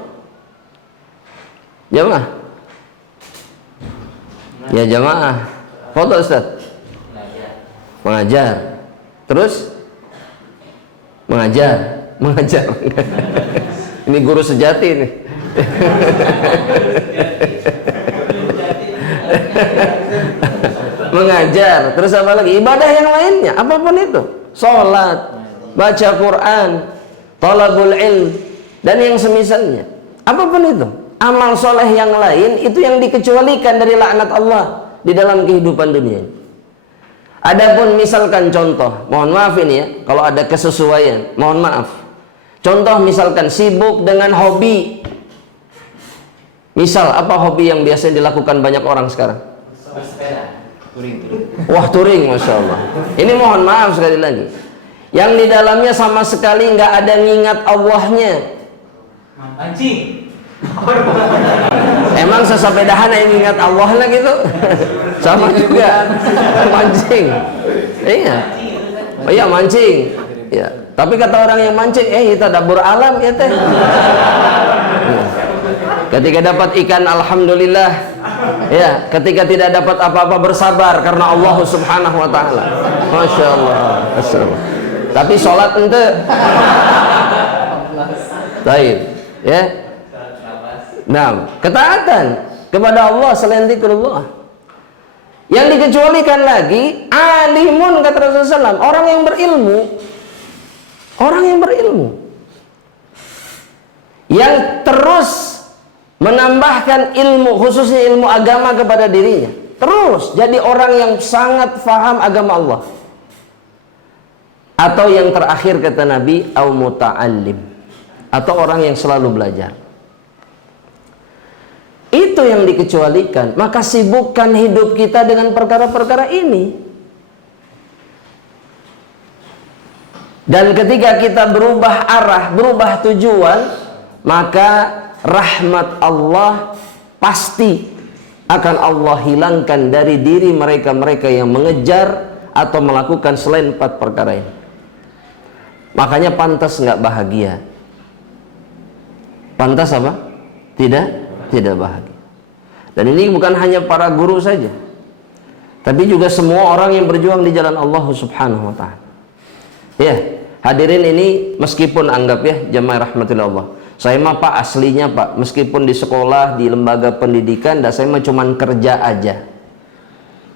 Jamaah. Ya jamaah. Foto Ustaz. Mengajar. Terus mengajar. Ini guru sejati nih. Mengajar. Terus apa lagi? Ibadah yang lainnya, apapun itu. Sholat, baca Quran, talabul ilm, dan yang semisalnya. Apapun itu. Amal soleh yang lain itu yang dikecualikan dari laknat Allah di dalam kehidupan dunia. Adapun misalkan contoh, mohon maaf ini ya, kalau ada kesesuaian, mohon maaf. Contoh misalkan sibuk dengan hobi. Misal apa hobi yang biasanya dilakukan banyak orang sekarang? Wah, touring, Masya Allah. Ini mohon maaf sekali lagi, yang di dalamnya sama sekali nggak ada ngingat Allahnya. Mancing. Emang sesepedahan yang ingat Allah lah gitu? Sama juga mancing. Iya. Oh iya, mancing. Ya. Tapi kata orang yang mancing, kita dapur alam ya teh. Ya. Ketika dapat ikan, alhamdulillah. Ya. Ketika tidak dapat apa-apa, bersabar karena Allah Subhanahu wa Ta'ala. Masya Allah. Tapi sholat ente. Baik. Ya. Nah, ketaatan kepada Allah selain zikrullah. Yang dikecualikan lagi, alimun, kata Rasulullah SAW, orang yang berilmu. Orang yang berilmu, yang terus menambahkan ilmu, khususnya ilmu agama kepada dirinya. Terus jadi orang yang sangat faham agama Allah. Atau yang terakhir kata Nabi, au muta'allim, atau orang yang selalu belajar. Itu yang dikecualikan. Maka sibukkan hidup kita dengan perkara-perkara ini. Dan ketika kita berubah arah, berubah tujuan, maka rahmat Allah pasti akan Allah hilangkan dari diri mereka-mereka yang mengejar atau melakukan selain 4 perkara ini. Makanya pantas nggak bahagia. Pantas apa? Tidak bahagia. Dan ini bukan hanya para guru saja, tapi juga semua orang yang berjuang di jalan Allah Subhanahu wa ta'ala. Ya, hadirin, ini meskipun anggap ya jamaah rahmatillah Allah, saya mah Pak aslinya Pak, meskipun di sekolah, di lembaga pendidikan, dan saya mah cuman kerja aja.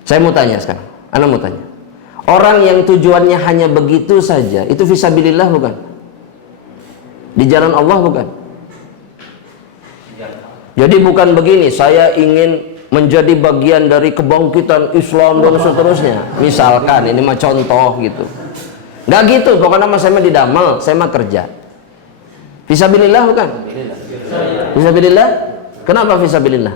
Saya mau tanya sekarang, Anda mau tanya, orang yang tujuannya hanya begitu saja, itu fisabilillah bukan? Di jalan Allah bukan? Jadi bukan begini, saya ingin menjadi bagian dari kebangkitan Islam dan seterusnya. Misalkan, ini mah contoh gitu. Nggak gitu, pokoknya mah saya mah didamal, saya mah kerja. Fisabilillah bukan? Fisabilillah? Kenapa fisabilillah?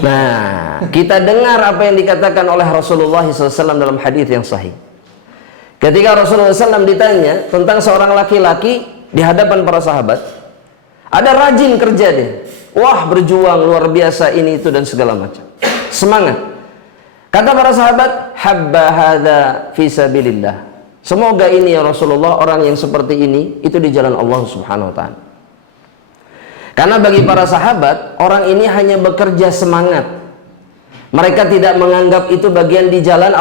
Nah, kita dengar apa yang dikatakan oleh Rasulullah SAW dalam hadis yang sahih. Ketika Rasulullah SAW ditanya tentang seorang laki-laki di hadapan para sahabat, ada rajin kerja dia, wah berjuang luar biasa ini itu dan segala macam, semangat. Kata para sahabat, habba hadza fisabilillah. Semoga ini ya Rasulullah, orang yang seperti ini itu di jalan Allah Subhanahu wa ta'ala. Karena bagi para sahabat, orang ini hanya bekerja semangat. Mereka tidak menganggap itu bagian di jalan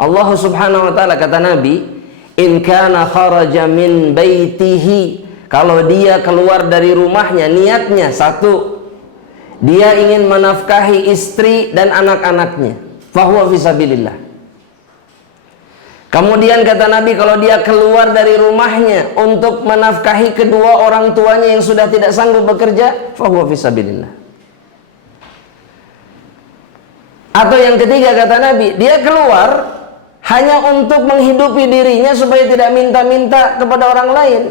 Allah Subhanahu wa ta'ala. Kata Nabi, in kana kharaja min baitihi, kalau dia keluar dari rumahnya, niatnya satu, dia ingin menafkahi istri dan anak-anaknya, fahuwa fisabilillah. Kemudian kata Nabi, kalau dia keluar dari rumahnya untuk menafkahi kedua orang tuanya yang sudah tidak sanggup bekerja, fahuwa fisabilillah. Atau yang ketiga kata Nabi, dia keluar hanya untuk menghidupi dirinya supaya tidak minta-minta kepada orang lain.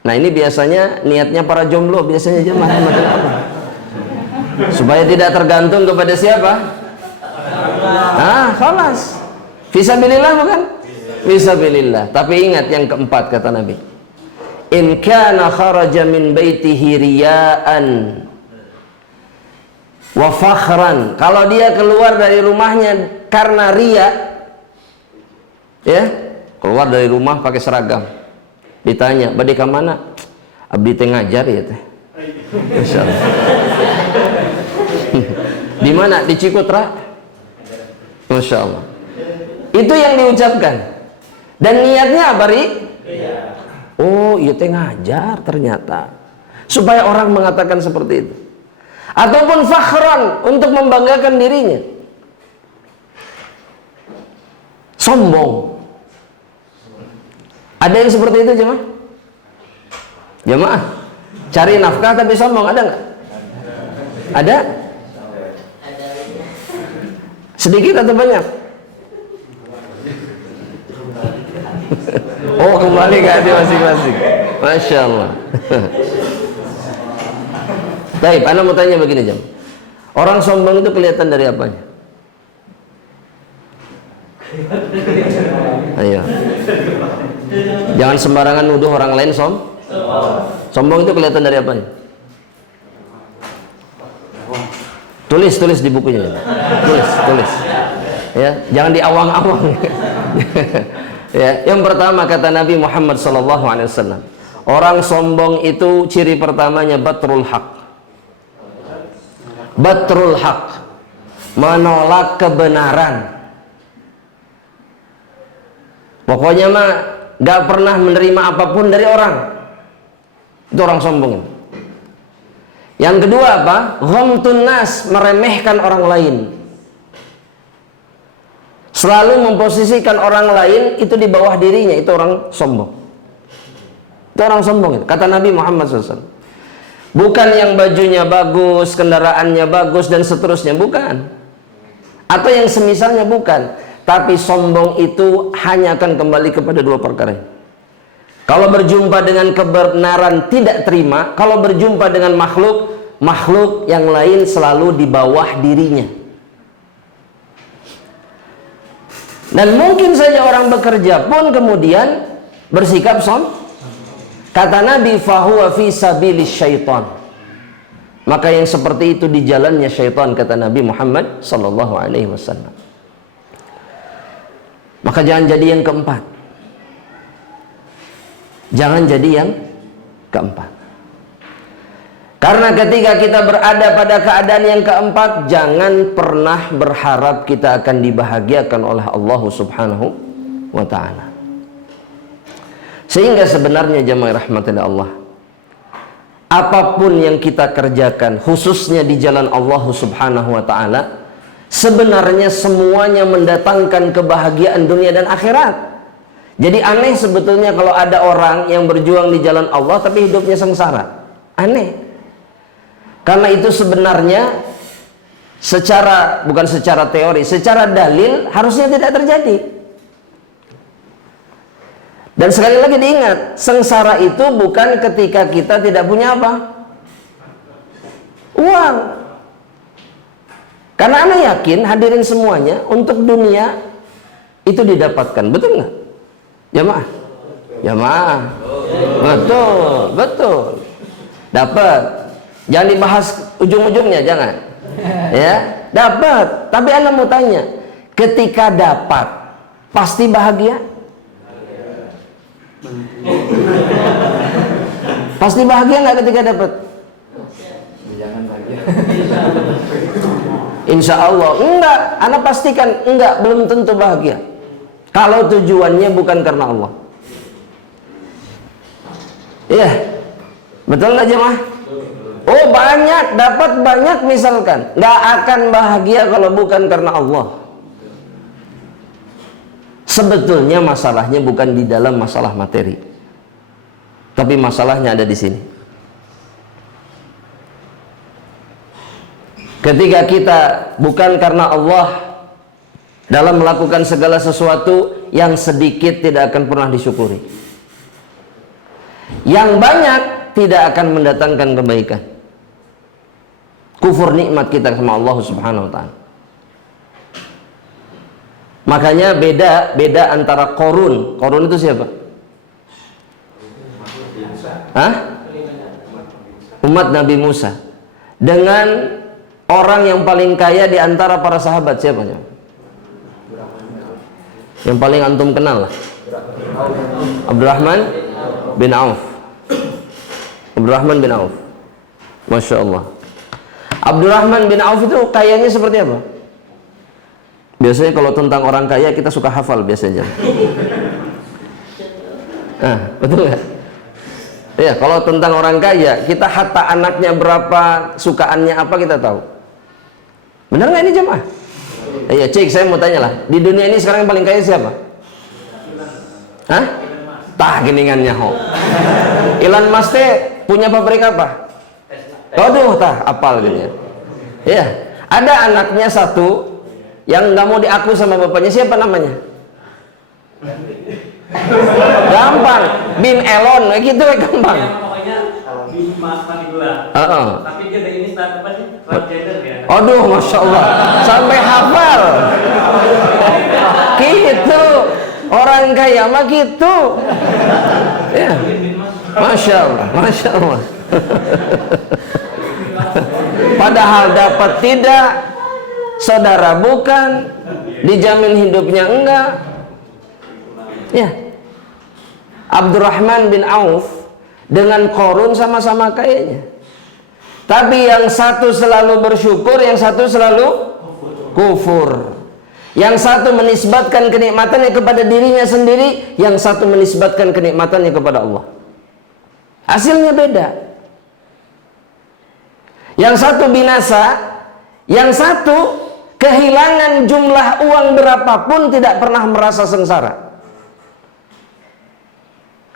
Nah, ini biasanya niatnya para jomblo, biasanya jemaah apa? Supaya tidak tergantung kepada siapa? Khalas. Fisabilillah bukan? Fisabilillah. Tapi ingat yang keempat kata Nabi, in kana kharaja min baitihi riya'an wa fakhran. Kalau dia keluar dari rumahnya karena riya, ya, keluar dari rumah pakai seragam, ditanya, bade ka mana? Abdi teh ngajar ya teh. Masyaallah. Di mana? Di Cikutra. Masyaallah. Itu yang diucapkan. Dan niatnya apa, Ri? Oh, iya teh ngajar ternyata. Supaya orang mengatakan seperti itu. Ataupun fakhran, untuk membanggakan dirinya. Sombong. Ada yang seperti itu jemaah? Jemaah, cari nafkah tapi sombong, ada nggak? Ada? Sedikit atau banyak? Oh, kembali ke hati masing-masing. Masya Allah. Baik, Anda mau tanya begini jam. Orang sombong itu kelihatan dari apanya? Ayo. Jangan sembarangan nuduh orang lain sombong itu kelihatan dari apanya? Tulis di bukunya. Tulis. Ya, jangan diawang-awang. Ya, yang pertama kata Nabi Muhammad SAW, orang sombong itu ciri pertamanya batrul haq. Batrul haq, menolak kebenaran. Pokoknya mah gak pernah menerima apapun dari orang. Itu orang sombong. Yang kedua apa? Ghamtun nas, meremehkan orang lain. Selalu memposisikan orang lain itu di bawah dirinya, itu orang sombong. Itu orang sombong. Kata Nabi Muhammad SAW, bukan yang bajunya bagus, kendaraannya bagus dan seterusnya, bukan. Atau yang semisalnya, bukan. Tapi sombong itu hanya akan kembali kepada dua perkara. Kalau berjumpa dengan kebenaran tidak terima, kalau berjumpa dengan makhluk yang lain selalu di bawah dirinya. Dan mungkin saja orang bekerja pun kemudian bersikap kata Nabi, fahuwa fi sabilis syaitan. Maka yang seperti itu di jalannya syaitan, kata Nabi Muhammad sallallahu alaihi wasallam. Maka jangan jadi yang keempat. Jangan jadi yang keempat. Karena ketika kita berada pada keadaan yang keempat, jangan pernah berharap kita akan dibahagiakan oleh Allah Subhanahu wa ta'ala. Sehingga sebenarnya jamaah rahmatillah Allah, apapun yang kita kerjakan khususnya di jalan Allah Subhanahu wa ta'ala, sebenarnya semuanya mendatangkan kebahagiaan dunia dan akhirat. Jadi aneh sebetulnya kalau ada orang yang berjuang di jalan Allah tapi hidupnya sengsara. Aneh. Karena itu sebenarnya bukan secara teori, secara dalil harusnya tidak terjadi. Dan sekali lagi diingat, sengsara itu bukan ketika kita tidak punya apa? Uang. Karena Anda yakin hadirin semuanya untuk dunia itu didapatkan, betul nggak? Jamaah? Jamaah. Betul, betul. Dapat. Jangan dibahas ujung-ujungnya, jangan. Ya, dapat. Tapi Anda mau tanya, ketika dapat, pasti bahagia? Pasti bahagia nggak ketika dapat? Jangan bahagia. Insya Allah enggak. Anda pastikan enggak, belum tentu bahagia. Kalau tujuannya bukan karena Allah. Iya, betul nggak jemaah? Oh banyak, dapat banyak misalkan, nggak akan bahagia kalau bukan karena Allah. Sebetulnya masalahnya bukan di dalam masalah materi, tapi masalahnya ada di sini. Ketika kita bukan karena Allah dalam melakukan segala sesuatu, yang sedikit tidak akan pernah disyukuri, yang banyak tidak akan mendatangkan kebaikan. Kufur nikmat kita sama Allah Subhanahu wa ta'ala. Makanya beda antara Qarun. Qarun itu siapa? Hah? Umat Nabi Musa. Dengan orang yang paling kaya di antara para sahabat, siapa? Yang paling antum kenal lah. Abdurrahman bin Auf. Abdurrahman bin Auf. Masya Allah. Abdurrahman bin Auf itu kayanya seperti apa? Biasanya kalau tentang orang kaya kita suka hafal biasanya. Betul nggak? Ya, kalau tentang orang kaya kita hatta anaknya berapa, sukaannya apa kita tahu. Benar nggak ini jemaah? Iya, cik, saya mau tanya lah. Di dunia ini sekarang yang paling kaya siapa? Hah? Tah geningannya ho. Elon Musk punya pabrik apa? Waduh, tah apal gitu ya. Iya, ada anaknya satu yang nggak mau diaku sama bapaknya, siapa namanya? Gampang, Bin Elon, gitu ya gampang. Ya, pokoknya Bin Mas Manigula. Tapi dia dari ini start apa sih? Transgender ya. Aduh, masya Allah, sampai hafal. Gitu, orang kaya mah gitu. Ya, masya Allah, masya Allah. Padahal dapat tidak, saudara bukan, dijamin hidupnya enggak. Ya, Abdurrahman bin Auf dengan Qarun sama-sama kayanya. Tapi yang satu selalu bersyukur, yang satu selalu kufur. Yang satu menisbatkan kenikmatannya kepada dirinya sendiri, yang satu menisbatkan kenikmatannya kepada Allah. Hasilnya beda. Yang satu binasa, yang satu kehilangan jumlah uang berapapun tidak pernah merasa sengsara.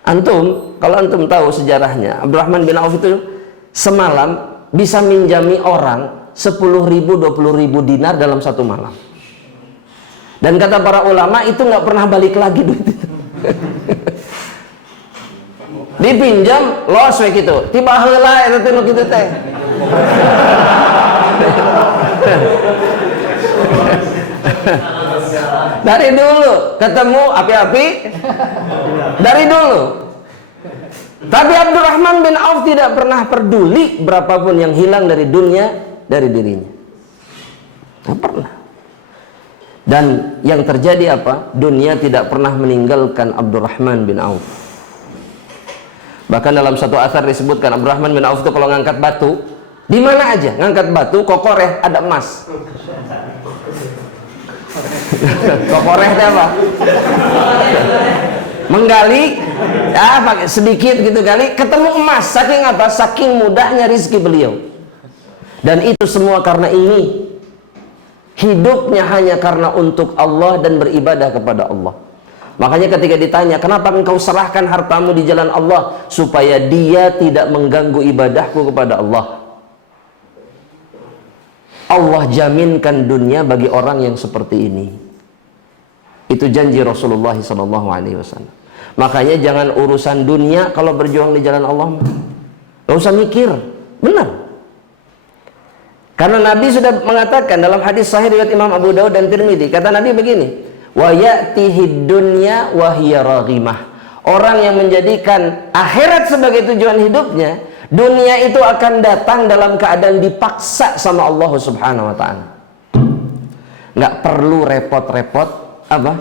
Antum, kalau antum tahu sejarahnya, Abdurrahman bin Auf itu semalam bisa minjami orang 10.000, 20.000 dinar dalam satu malam. Dan kata para ulama itu nggak pernah balik lagi duit itu. Dipinjam, los we gitu. Tiba heula eta teh nu kitu teh. Dari dulu ketemu api-api dari dulu. Tapi Abdurrahman bin Auf tidak pernah peduli berapapun yang hilang dari dunia dari dirinya. Tidak pernah. Dan yang terjadi apa? Dunia tidak pernah meninggalkan Abdurrahman bin Auf. Bahkan dalam satu athar disebutkan Abdurrahman bin Auf itu kalau ngangkat batu, di mana aja ngangkat batu kokoreh ada emas. Kokoreh itu apa? Menggali, ya pakai sedikit gitu kali, ketemu emas. Saking apa? Saking mudahnya rizki beliau. Dan itu semua karena ini. Hidupnya hanya karena untuk Allah dan beribadah kepada Allah. Makanya ketika ditanya, kenapa engkau serahkan hartamu di jalan Allah? Supaya dia tidak mengganggu ibadahku kepada Allah. Allah jaminkan dunia bagi orang yang seperti ini. Itu janji Rasulullah SAW. Makanya jangan urusan dunia kalau berjuang di jalan Allah. Gak usah mikir, benar. Karena Nabi sudah mengatakan dalam hadis sahih riwayat Imam Abu Dawud dan Tirmidzi, kata Nabi begini, wa ya'tihi dunya wa hiya raghimah. Orang yang menjadikan akhirat sebagai tujuan hidupnya, dunia itu akan datang dalam keadaan dipaksa sama Allah Subhanahu wa taala. Nggak perlu repot-repot apa?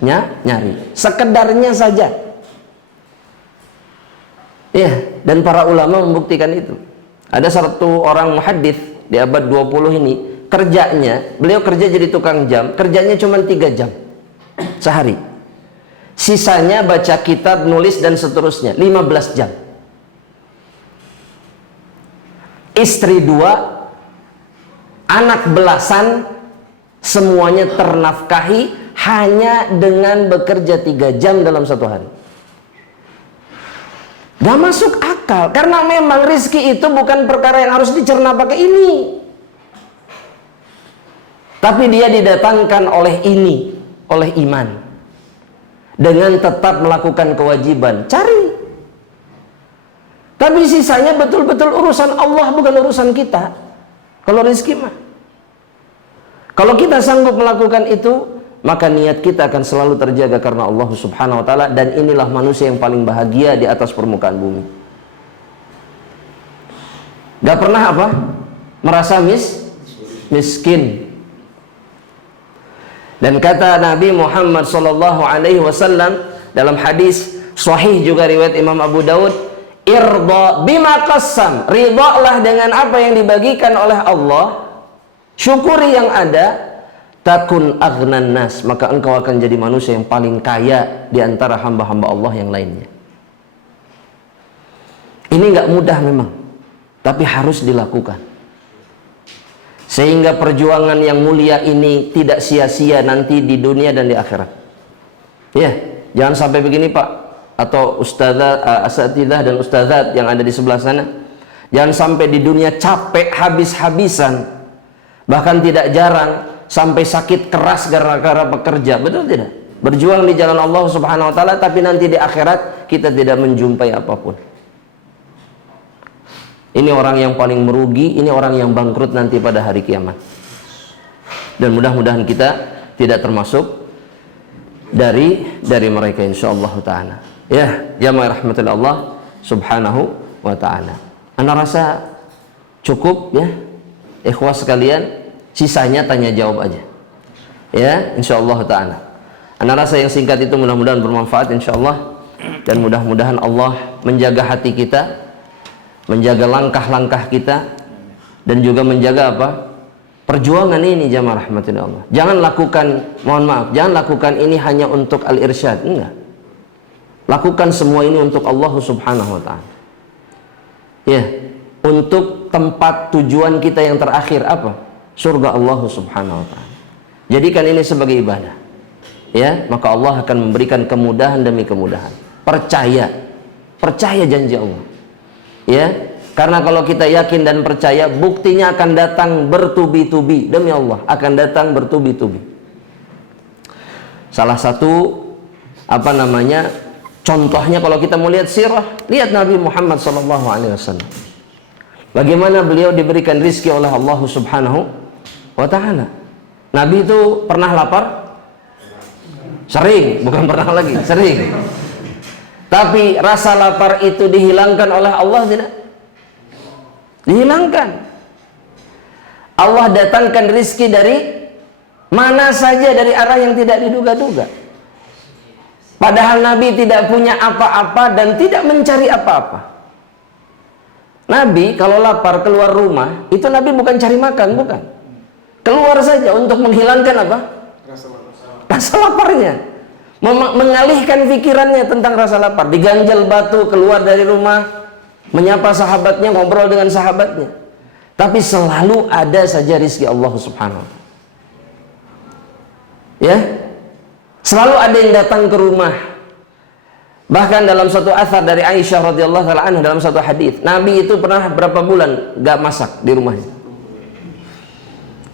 Nyari. Sekedarnya saja. Ya, dan para ulama membuktikan itu. Ada satu orang muhaddits di abad 20 ini, kerjanya, beliau kerja jadi tukang jam, kerjanya cuma 3 jam sehari. Sisanya baca kitab, nulis dan seterusnya, 15 jam. Istri 2, anak belasan, semuanya ternafkahi hanya dengan bekerja 3 jam dalam satu hari. Gak masuk akal, karena memang rizki itu bukan perkara yang harus dicerna pakai ini. Tapi dia didatangkan oleh ini, oleh iman. Dengan tetap melakukan kewajiban, cari. Tapi sisanya betul-betul urusan Allah, bukan urusan kita. Kalau rizki mah. Kalau kita sanggup melakukan itu, maka niat kita akan selalu terjaga karena Allah Subhanahu wa taala, dan inilah manusia yang paling bahagia di atas permukaan bumi. Gak pernah apa? Merasa miskin. Dan kata Nabi Muhammad sallallahu alaihi wasallam dalam hadis sahih juga riwayat Imam Abu Dawud, irda bima qassam, ridhalah dengan apa yang dibagikan oleh Allah, syukuri yang ada, takun aghnan nas, maka engkau akan jadi manusia yang paling kaya di antara hamba-hamba Allah yang lainnya. Ini nggak mudah memang, tapi harus dilakukan. Sehingga perjuangan yang mulia ini tidak sia-sia nanti di dunia dan di akhirat. Ya, jangan sampai begini Pak, atau ustazah, asatidzah dan ustazat yang ada di sebelah sana. Jangan sampai di dunia capek habis-habisan, bahkan tidak jarang sampai sakit keras gara-gara bekerja, betul tidak? Berjuang di jalan Allah Subhanahu wa taala, tapi nanti di akhirat kita tidak menjumpai apapun. Ini orang yang paling merugi, ini orang yang bangkrut nanti pada hari kiamat. Dan mudah-mudahan kita tidak termasuk dari mereka insyaallah taala. Ya, jamaah rahmatillah Allah Subhanahu wa taala. Ana rasa cukup ya. Ikhwah sekalian, sisanya tanya jawab aja. Ya, insyaallah taala. Ana rasa yang singkat itu mudah-mudahan bermanfaat insyaallah, dan mudah-mudahan Allah menjaga hati kita, menjaga langkah-langkah kita, dan juga menjaga apa? Perjuangan ini jamaah rahmatillah Allah. Jangan lakukan, mohon maaf, jangan lakukan ini hanya untuk al-irsyad, enggak. Lakukan semua ini untuk Allah Subhanahu wa taala. Ya, untuk tempat tujuan kita yang terakhir apa? Surga Allah Subhanahu wa taala. Jadikan ini sebagai ibadah. Ya, maka Allah akan memberikan kemudahan demi kemudahan. Percaya janji Allah. Ya, karena kalau kita yakin dan percaya, buktinya akan datang bertubi-tubi, demi Allah akan datang bertubi-tubi. Salah satu contohnya kalau kita mau lihat sirah, lihat Nabi Muhammad SAW. Bagaimana beliau diberikan rizki oleh Allah Subhanahu wa ta'ala. Nabi itu pernah lapar? Sering, bukan pernah lagi, sering. Tapi rasa lapar itu dihilangkan oleh Allah tidak? Dihilangkan. Allah datangkan rizki dari mana saja, dari arah yang tidak diduga-duga. Padahal Nabi tidak punya apa-apa dan tidak mencari apa-apa. Nabi kalau lapar keluar rumah, itu Nabi bukan cari makan, bukan. Keluar saja untuk menghilangkan apa? Rasa laparnya. Mengalihkan pikirannya tentang rasa lapar. Diganjal batu, keluar dari rumah, menyapa sahabatnya, ngobrol dengan sahabatnya. Tapi selalu ada saja rizki Allah subhanahu wa ta'ala. Ya, selalu ada yang datang ke rumah. Bahkan dalam satu athar dari Aisyah radhiyallahu taala anha, dalam satu hadis, Nabi itu pernah berapa bulan gak masak di rumahnya?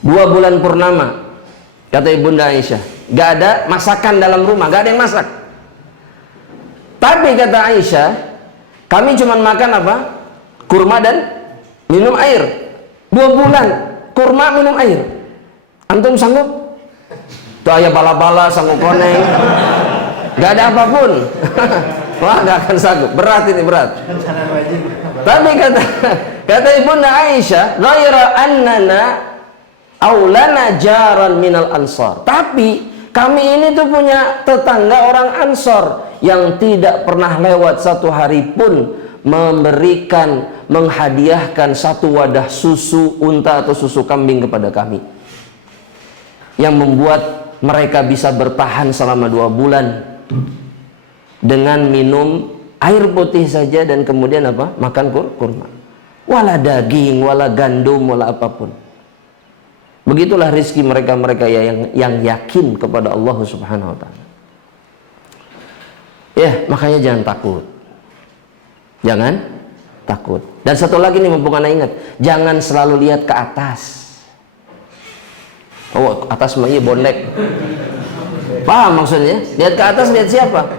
2 bulan purnama, kata ibunda Aisyah, gak ada masakan dalam rumah, gak ada yang masak. Tapi kata Aisyah, kami cuma makan apa? Kurma dan minum air. 2 bulan kurma minum air. Antum sanggup? Tuh ayah bala-bala sanggup koneng, gak ada apapun. Wah, gak akan sanggup, berat ini, berat. Tapi kata ibunda Aisyah, ghaira annana aulana jaran minal ansar. Tapi kami ini tuh punya tetangga orang Ansor yang tidak pernah lewat satu hari pun memberikan, menghadiahkan satu wadah susu unta atau susu kambing kepada kami, yang membuat mereka bisa bertahan selama 2 bulan dengan minum air putih saja dan kemudian apa? Makan kurma. Wala daging, wala gandum, wala apapun. Begitulah rizki mereka-mereka yang yakin kepada Allah subhanahu wa ta'ala. Ya, makanya jangan takut. Jangan takut. Dan satu lagi nih, mumpung anda ingat, jangan selalu lihat ke atas. Oh, atas mah iya bondek. Paham maksudnya? Lihat ke atas, lihat siapa?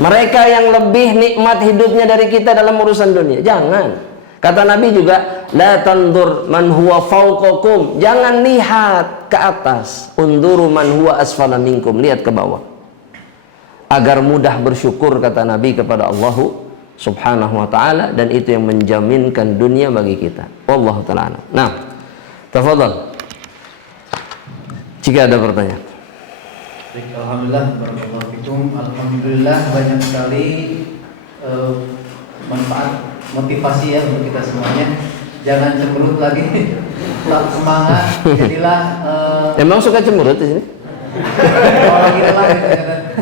Mereka yang lebih nikmat hidupnya dari kita dalam urusan dunia. Jangan. Kata Nabi juga, la tandur man huwa fawqakum. Jangan lihat ke atas. Unduru man huwa asfala minkum. Lihat ke bawah. Agar mudah bersyukur, kata Nabi, kepada Allah subhanahu wa ta'ala. Dan itu yang menjaminkan dunia bagi kita. Wallahu ta'ala. Nah, tafadhal. Jika ada pertanyaan. Alhamdulillah, barakallahu fikum. Alhamdulillah banyak sekali manfaat, motivasi ya untuk kita semuanya. Jangan cemberut lagi, tetap semangat. Jadilah. Emang suka cemberut di sini? Orang lelah gitu.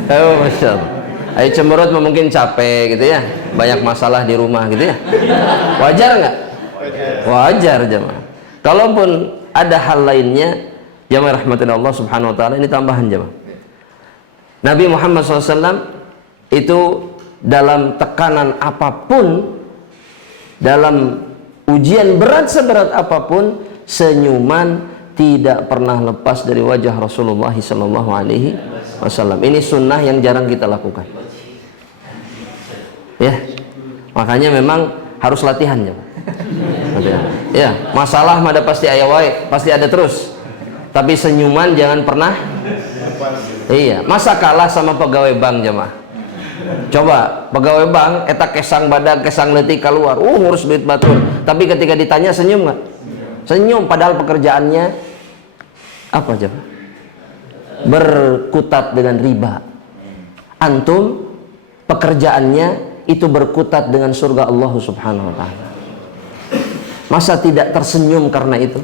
Oh, masya Allah. Ayo cemberut mungkin capek gitu ya, banyak masalah di rumah gitu ya. Wajar nggak? Wajar jemaah. Kalaupun ada hal lainnya, jamaah rahmatin Allah subhanahu wa ta'ala, ini tambahan jamaah. Nabi Muhammad SAW itu dalam tekanan apapun, dalam ujian berat seberat apapun, senyuman tidak pernah lepas dari wajah Rasulullah SAW. Ini sunnah yang jarang kita lakukan. Ya, makanya memang harus latihan jamaah. Ya, masalah mah ada pasti aya wae, pasti ada terus. Tapi senyuman jangan pernah. Iya, masa kalah sama pegawai bank jemaah? Coba pegawai bank eta kesang badag, kesang leutik keluar, ngurus duit batur. Tapi ketika ditanya senyum nggak? Senyum, padahal pekerjaannya apa jemaah? Berkutat dengan riba. Antum pekerjaannya itu berkutat dengan surga Allah subhanahu wa ta'ala. Masa tidak tersenyum karena itu?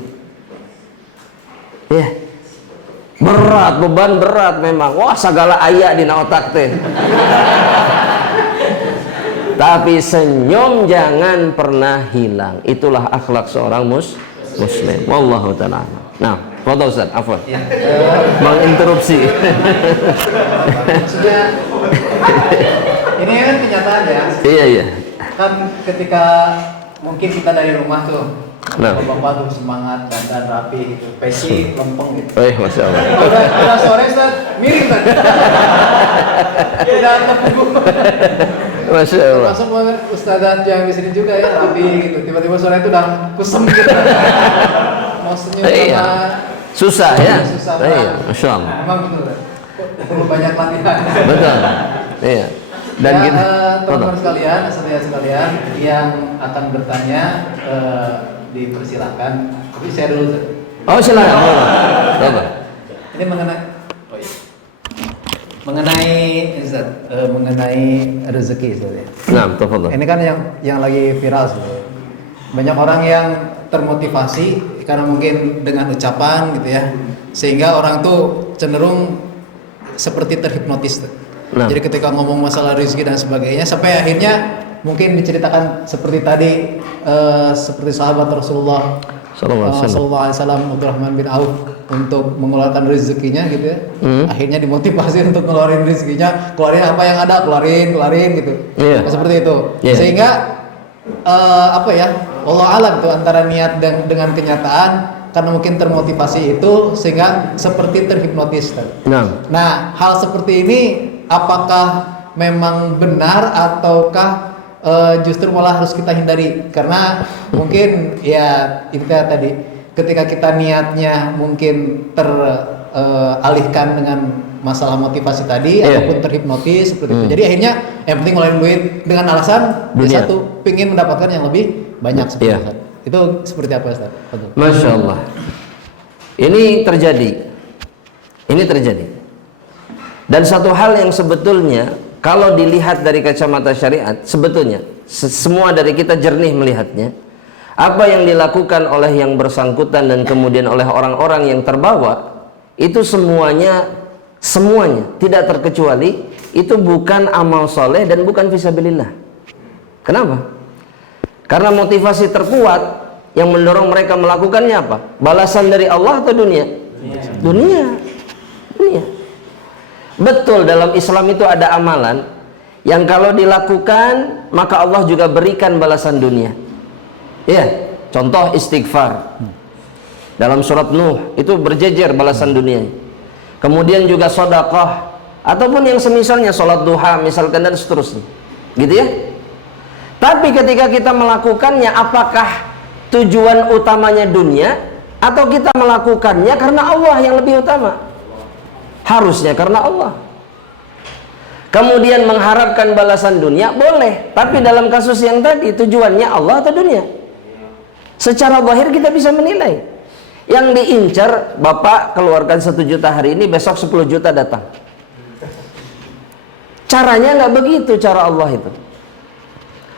Ya, berat, beban berat memang. Wah, segala aya di otak teh. Tapi senyum jangan pernah hilang. Itulah akhlak seorang muslim. Wallahu ta'ala. Nah, foto Ustaz, afwan. Ya. Menginterupsi. Maksudnya ini kan kenyataan ya. Iya. Kan ketika mungkin kita dari rumah tuh, nah, bapak tuh semangat dan rapi gitu, peci lempeng gitu. Masya Allah. Udah sore Ustaz, miring kan? Udah tepung. Masya Allah. Termasuk ustadzan yang di sini juga ya, rapi gitu. Tiba-tiba sore itu udah kusem gitu. Mau senyum sama susah ya. Susah. Iya, Masya Allah. Emang betul. Perlu banyak latihan. Betul. Iya. Dan ya, teman-teman sekalian, sekalian yang akan bertanya, dipersilakan. Tapi saya dulu. Oh, silakan. Coba. Ini mengenai Mengenai Ustaz, mengenai rezeki Ustaz ya. Nah, tafadhol. Ini kan yang lagi viral Ustaz. Banyak orang yang termotivasi karena mungkin dengan ucapan gitu ya, sehingga orang tuh cenderung seperti terhipnotis Ustaz. Nah. Jadi ketika ngomong masalah rezeki dan sebagainya, sampai akhirnya mungkin diceritakan seperti tadi, seperti sahabat Rasulullah Sallallahu Alaihi Wasallam Abdurrahman bin Auf untuk mengeluarkan rezekinya gitu ya. Akhirnya dimotivasi untuk ngeluarin rezekinya, keluarin apa yang ada, keluarin gitu. Yeah. Seperti itu. Yeah. Sehingga apa ya? Allah alam tuh antara niat dan dengan kenyataan, karena mungkin termotivasi itu sehingga seperti terhipnotis. Nah, hal seperti ini apakah memang benar ataukah justru malah harus kita hindari? Karena mungkin ya itu tadi, ketika kita niatnya mungkin teralihkan dengan masalah motivasi tadi, ataupun terhipnotis seperti itu. Jadi akhirnya yang penting ngeluarin duit dengan alasan satu, pingin mendapatkan yang lebih banyak seperti itu. Itu seperti apa Ustaz? Masya Allah. Ini terjadi. Dan satu hal yang sebetulnya kalau dilihat dari kacamata syariat, sebetulnya semua dari kita jernih melihatnya. Apa yang dilakukan oleh yang bersangkutan dan kemudian oleh orang-orang yang terbawa, itu semuanya tidak terkecuali itu bukan amal soleh dan bukan fisabilillah. Kenapa? Karena motivasi terkuat yang mendorong mereka melakukannya apa? Balasan dari Allah atau dunia? Dunia. Betul, dalam Islam itu ada amalan yang kalau dilakukan maka Allah juga berikan balasan dunia. Ya, contoh istighfar. Dalam surat Nuh itu berjejer balasan dunia. Kemudian juga sedekah ataupun yang semisalnya, sholat duha misalkan dan seterusnya. Gitu ya. Tapi ketika kita melakukannya, apakah tujuan utamanya dunia atau kita melakukannya karena Allah yang lebih utama? Harusnya karena Allah. Kemudian mengharapkan balasan dunia boleh, tapi dalam kasus yang tadi tujuannya Allah atau dunia? Secara zahir kita bisa menilai. Yang diincar, Bapak keluarkan 1 juta hari ini, besok 10 juta datang. Caranya nggak begitu cara Allah itu.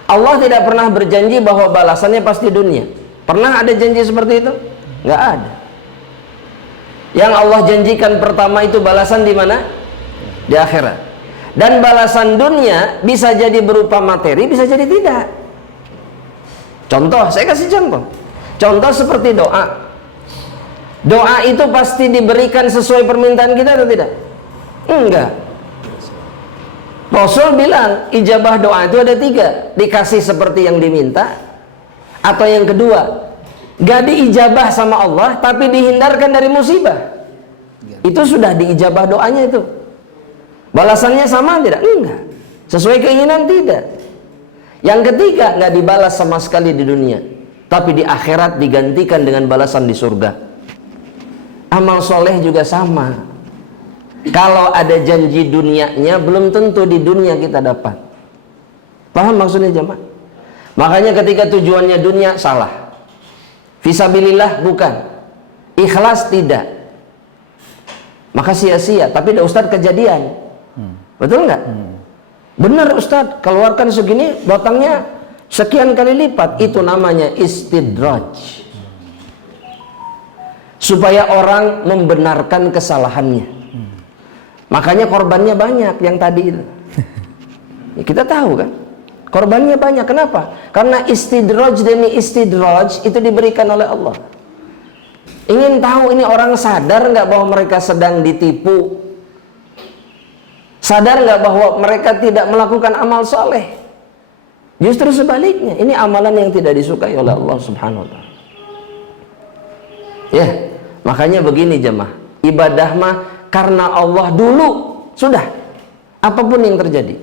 Allah tidak pernah berjanji bahwa balasannya pasti dunia. Pernah ada janji seperti itu? Nggak ada. Yang Allah janjikan pertama itu balasan di mana? Di akhirat. Dan balasan dunia bisa jadi berupa materi, bisa jadi tidak. Contoh, saya kasih contoh. Contoh seperti doa. Doa itu pasti diberikan sesuai permintaan kita atau tidak? Enggak. Rasul bilang ijabah doa itu ada 3, dikasih seperti yang diminta, atau yang kedua gak diijabah sama Allah tapi dihindarkan dari musibah. Itu sudah diijabah doanya itu. Balasannya sama tidak? Enggak. Sesuai keinginan tidak. Yang ketiga, gak dibalas sama sekali di dunia, tapi di akhirat digantikan dengan balasan di surga. Amal soleh juga sama. Kalau ada janji dunianya, belum tentu di dunia kita dapat. Paham maksudnya jemaah? Makanya ketika tujuannya dunia, salah. Fisabilillah bukan, ikhlas tidak, maka sia-sia. Tapi ada Ustadz kejadian, betul nggak? Benar Ustadz, keluarkan segini, datangnya sekian kali lipat. Itu namanya istidraj, supaya orang membenarkan kesalahannya. Makanya korbannya banyak yang tadi itu. Ya, kita tahu kan? Korbannya banyak. Kenapa? Karena istidraj demi istidraj itu diberikan oleh Allah. Ingin tahu ini orang sadar nggak bahwa mereka sedang ditipu? Sadar nggak bahwa mereka tidak melakukan amal soleh? Justru sebaliknya, ini amalan yang tidak disukai oleh Allah Subhanahu Wa Taala. Ya, makanya begini jemaah, ibadah mah karena Allah dulu, sudah. Apapun yang terjadi.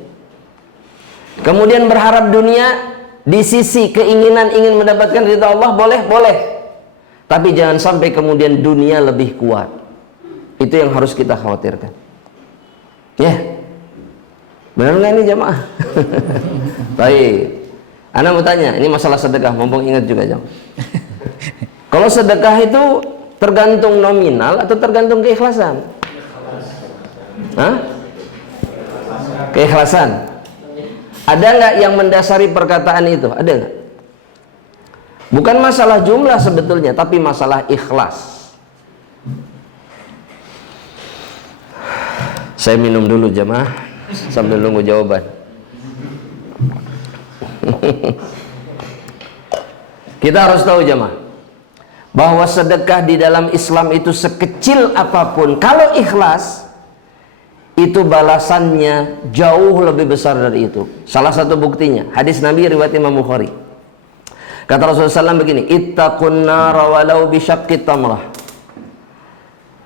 Kemudian berharap dunia di sisi keinginan ingin mendapatkan ridha Allah, boleh. Tapi jangan sampai kemudian dunia lebih kuat. Itu yang harus kita khawatirkan. Ya, benar nggak ini jamaah? Baik. Ana mau tanya, ini masalah sedekah, mumpung ingat juga jam. Kalau sedekah itu tergantung nominal atau tergantung keikhlasan? Hah? Keikhlasan. Ada nggak yang mendasari perkataan itu? Ada nggak? Bukan masalah jumlah sebetulnya, tapi masalah ikhlas. Saya minum dulu jemaah sambil nunggu jawaban. Kita harus tahu jemaah bahwa sedekah di dalam Islam itu sekecil apapun, kalau ikhlas itu balasannya jauh lebih besar dari itu. Salah satu buktinya hadis Nabi riwayat Imam Bukhari. Kata Rasulullah SAW begini, ittaqun nara walau bisyaqqit tamrah.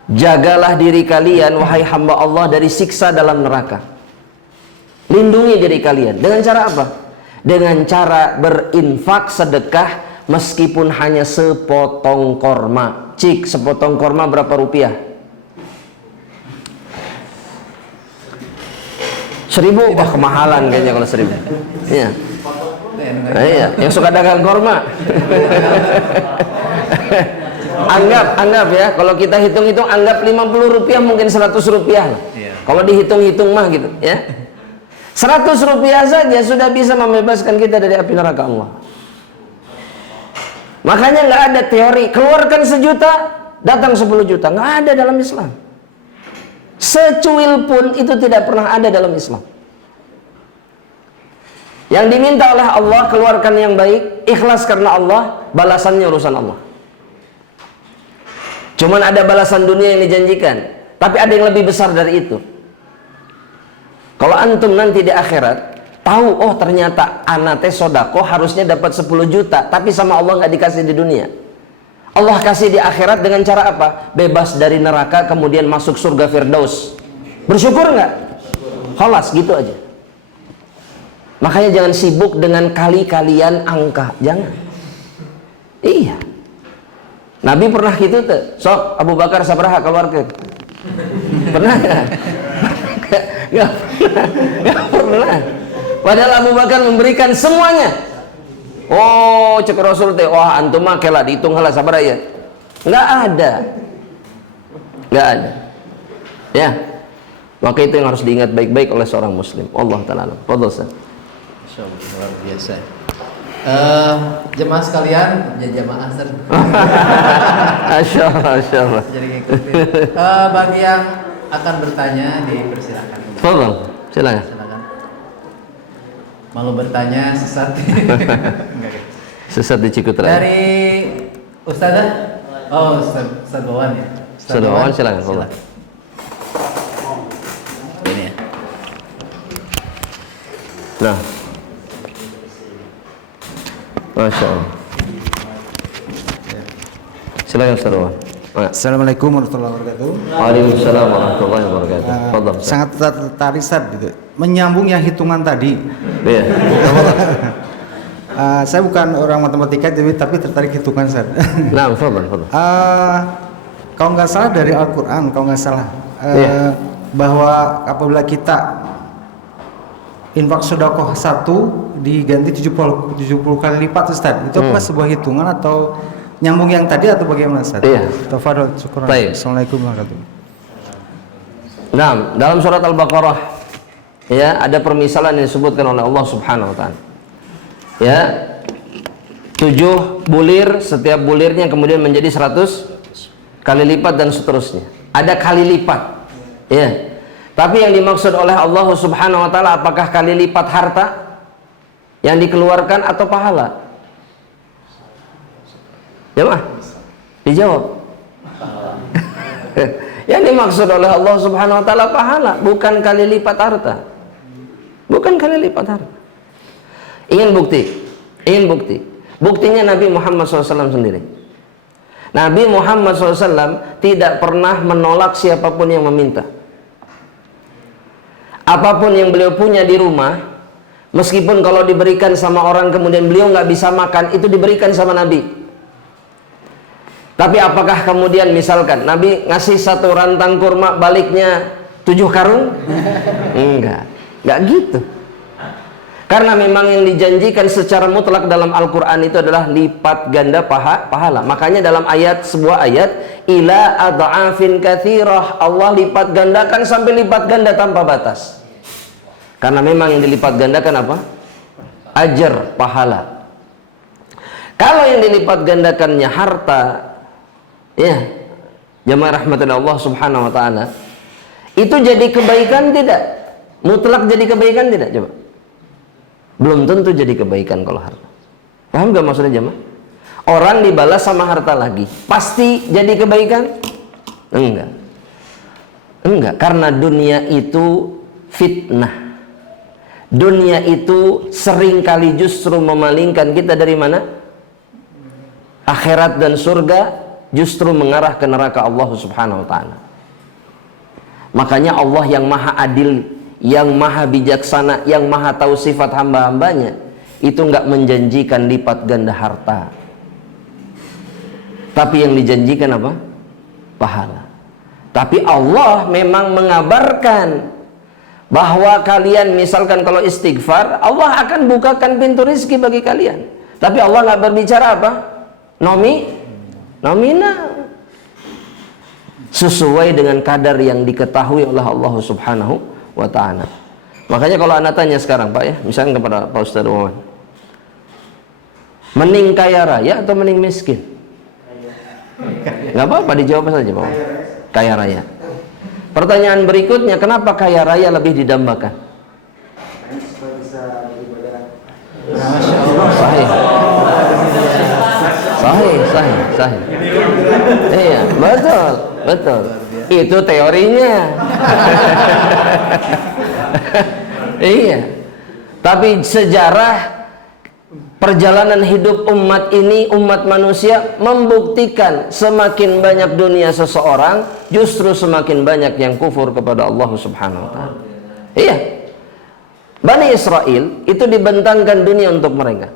Jagalah diri kalian wahai hamba Allah dari siksa dalam neraka. Lindungi diri kalian dengan cara apa? Dengan cara berinfak sedekah meskipun hanya sepotong korma. Cik, sepotong korma berapa rupiah? 1.000. Wah, kemahalan kayaknya kalau 1.000. Iya. Nah, iya, yang suka dagang korma. anggap ya, kalau kita hitung-hitung anggap 50 rupiah mungkin 100 rupiah lah. Kalau dihitung-hitung mah gitu ya. 100 rupiah saja sudah bisa membebaskan kita dari api neraka Allah. Makanya nggak ada teori keluarkan 1 juta datang 10 juta, nggak ada dalam Islam. Secuil pun itu tidak pernah ada dalam Islam. Yang diminta oleh Allah keluarkan yang baik, ikhlas karena Allah, balasannya urusan Allah. Cuman ada balasan dunia yang dijanjikan, tapi ada yang lebih besar dari itu. Kalau antum nanti di akhirat tahu, oh ternyata anate sodako harusnya dapat 10 juta, tapi sama Allah nggak dikasih di dunia. Allah kasih di akhirat dengan cara apa? Bebas dari neraka, kemudian masuk surga Firdaus. Bersyukur nggak? Khalas gitu aja. Makanya jangan sibuk dengan kali-kalian angka, jangan. Iya. Nabi pernah gitu tuh. Sok Abu Bakar sabraha keluarkan. Pernah nggak? Nggak pernah. Padahal Abu Bakar memberikan semuanya. Oh, cek Rasul teh, wah antum mah kela dihitung halah sabar ya. Nggak ada. Nggak ada. Ya. Maka itu yang harus diingat baik-baik oleh seorang muslim. Allah taala. Fadhil Ustaz. Luar biasa. Jemaah sekalian, ya jemaah Ustaz. Masyaallah. Jadi ngikutin. Bagi yang akan bertanya dipersilakan. Fadhil, silakan. Malu bertanya sesat. Sesat di Cikutra. Dari Ustazah? Oh, Ustaz Bawan ya. Ustaz Bawan silakan. Ini ya. Nah. Masya Allah. Silakan Ustaz Bawan. Assalamualaikum warahmatullahi wabarakatuh. Waalaikumsalam warahmatullahi wabarakatuh. Fadhil. Sangat tertarik Ustaz gitu. Menyambung yang hitungan tadi. Iya. Saya bukan orang matematika tapi tertarik hitungan Ustaz. Nah, fadhil. Kalau nggak salah dari Al-Qur'an, kalau nggak salah bahwa apabila kita infak sedekah 1 diganti 70 kali lipat Ustaz. Itu apa sebuah hitungan atau nyambung yang tadi atau bagaimana Ustaz? Iya. Tafadhol, syukran. Assalamualaikum warahmatullahi wabarakatuh. Nah, dalam surat Al-Baqarah ya ada permisalan yang disebutkan oleh Allah Subhanahu wa taala. Ya. 7 bulir, setiap bulirnya kemudian menjadi 100 kali lipat dan seterusnya. Ada kali lipat. Ya. Tapi yang dimaksud oleh Allah Subhanahu wa taala apakah kali lipat harta yang dikeluarkan atau pahala? Ya mah? Dijawab. Yang dimaksud oleh Allah Subhanahu wa taala pahala, bukan kali lipat harta. Bukan kali lipat harta. Ingin bukti? Ingin bukti. Buktinya Nabi Muhammad SAW sendiri. Nabi Muhammad SAW tidak pernah menolak siapapun yang meminta. Apapun yang beliau punya di rumah, meskipun kalau diberikan sama orang kemudian beliau nggak bisa makan, itu diberikan sama Nabi. Tapi apakah kemudian misalkan Nabi ngasih 1 rantang kurma baliknya 7 karung? Enggak gitu. Karena memang yang dijanjikan secara mutlak dalam Al-Quran itu adalah lipat ganda pahala. Makanya dalam sebuah ayat, ila ad'afin katsirah, Allah lipat gandakan sampai lipat ganda tanpa batas. Karena memang yang dilipat gandakan apa? Ajar, pahala. Kalau yang dilipat gandakannya harta, ya, jamaah rahmatan Allah subhanahu wa ta'ala, itu jadi kebaikan tidak? Mutlak jadi kebaikan tidak? Coba. Belum tentu jadi kebaikan kalau harta. Paham gak maksudnya jamaah? Orang dibalas sama harta lagi, pasti jadi kebaikan? Enggak. Enggak, karena dunia itu fitnah. Dunia itu seringkali justru memalingkan kita dari mana? Akhirat dan surga justru mengarah ke neraka Allah subhanahu wa ta'ala. Makanya Allah yang maha adil, yang maha bijaksana, yang maha tahu sifat hamba-hambanya, itu enggak menjanjikan lipat ganda harta, tapi yang dijanjikan apa? Pahala. Tapi Allah memang mengabarkan bahwa kalian misalkan kalau istighfar, Allah akan bukakan pintu rizki bagi kalian. Tapi Allah nggak berbicara apa? Nominal. Sesuai dengan kadar yang diketahui oleh Allah subhanahu wa ta'ala. Makanya kalau anak tanya sekarang Pak ya, misalnya kepada Pak Ustadz Wawan, mending kaya raya atau mending miskin? Nggak apa-apa, dijawab saja Pak. Kaya raya. Pertanyaan berikutnya, kenapa kaya raya lebih didambakan? Sahih. Iya, betul. Itu teorinya. Iya. Tapi sejarah perjalanan hidup umat ini, umat manusia, membuktikan semakin banyak dunia seseorang, justru semakin banyak yang kufur kepada Allah subhanahu wa ta'ala. Iya. Bani Israel itu dibentangkan dunia untuk mereka.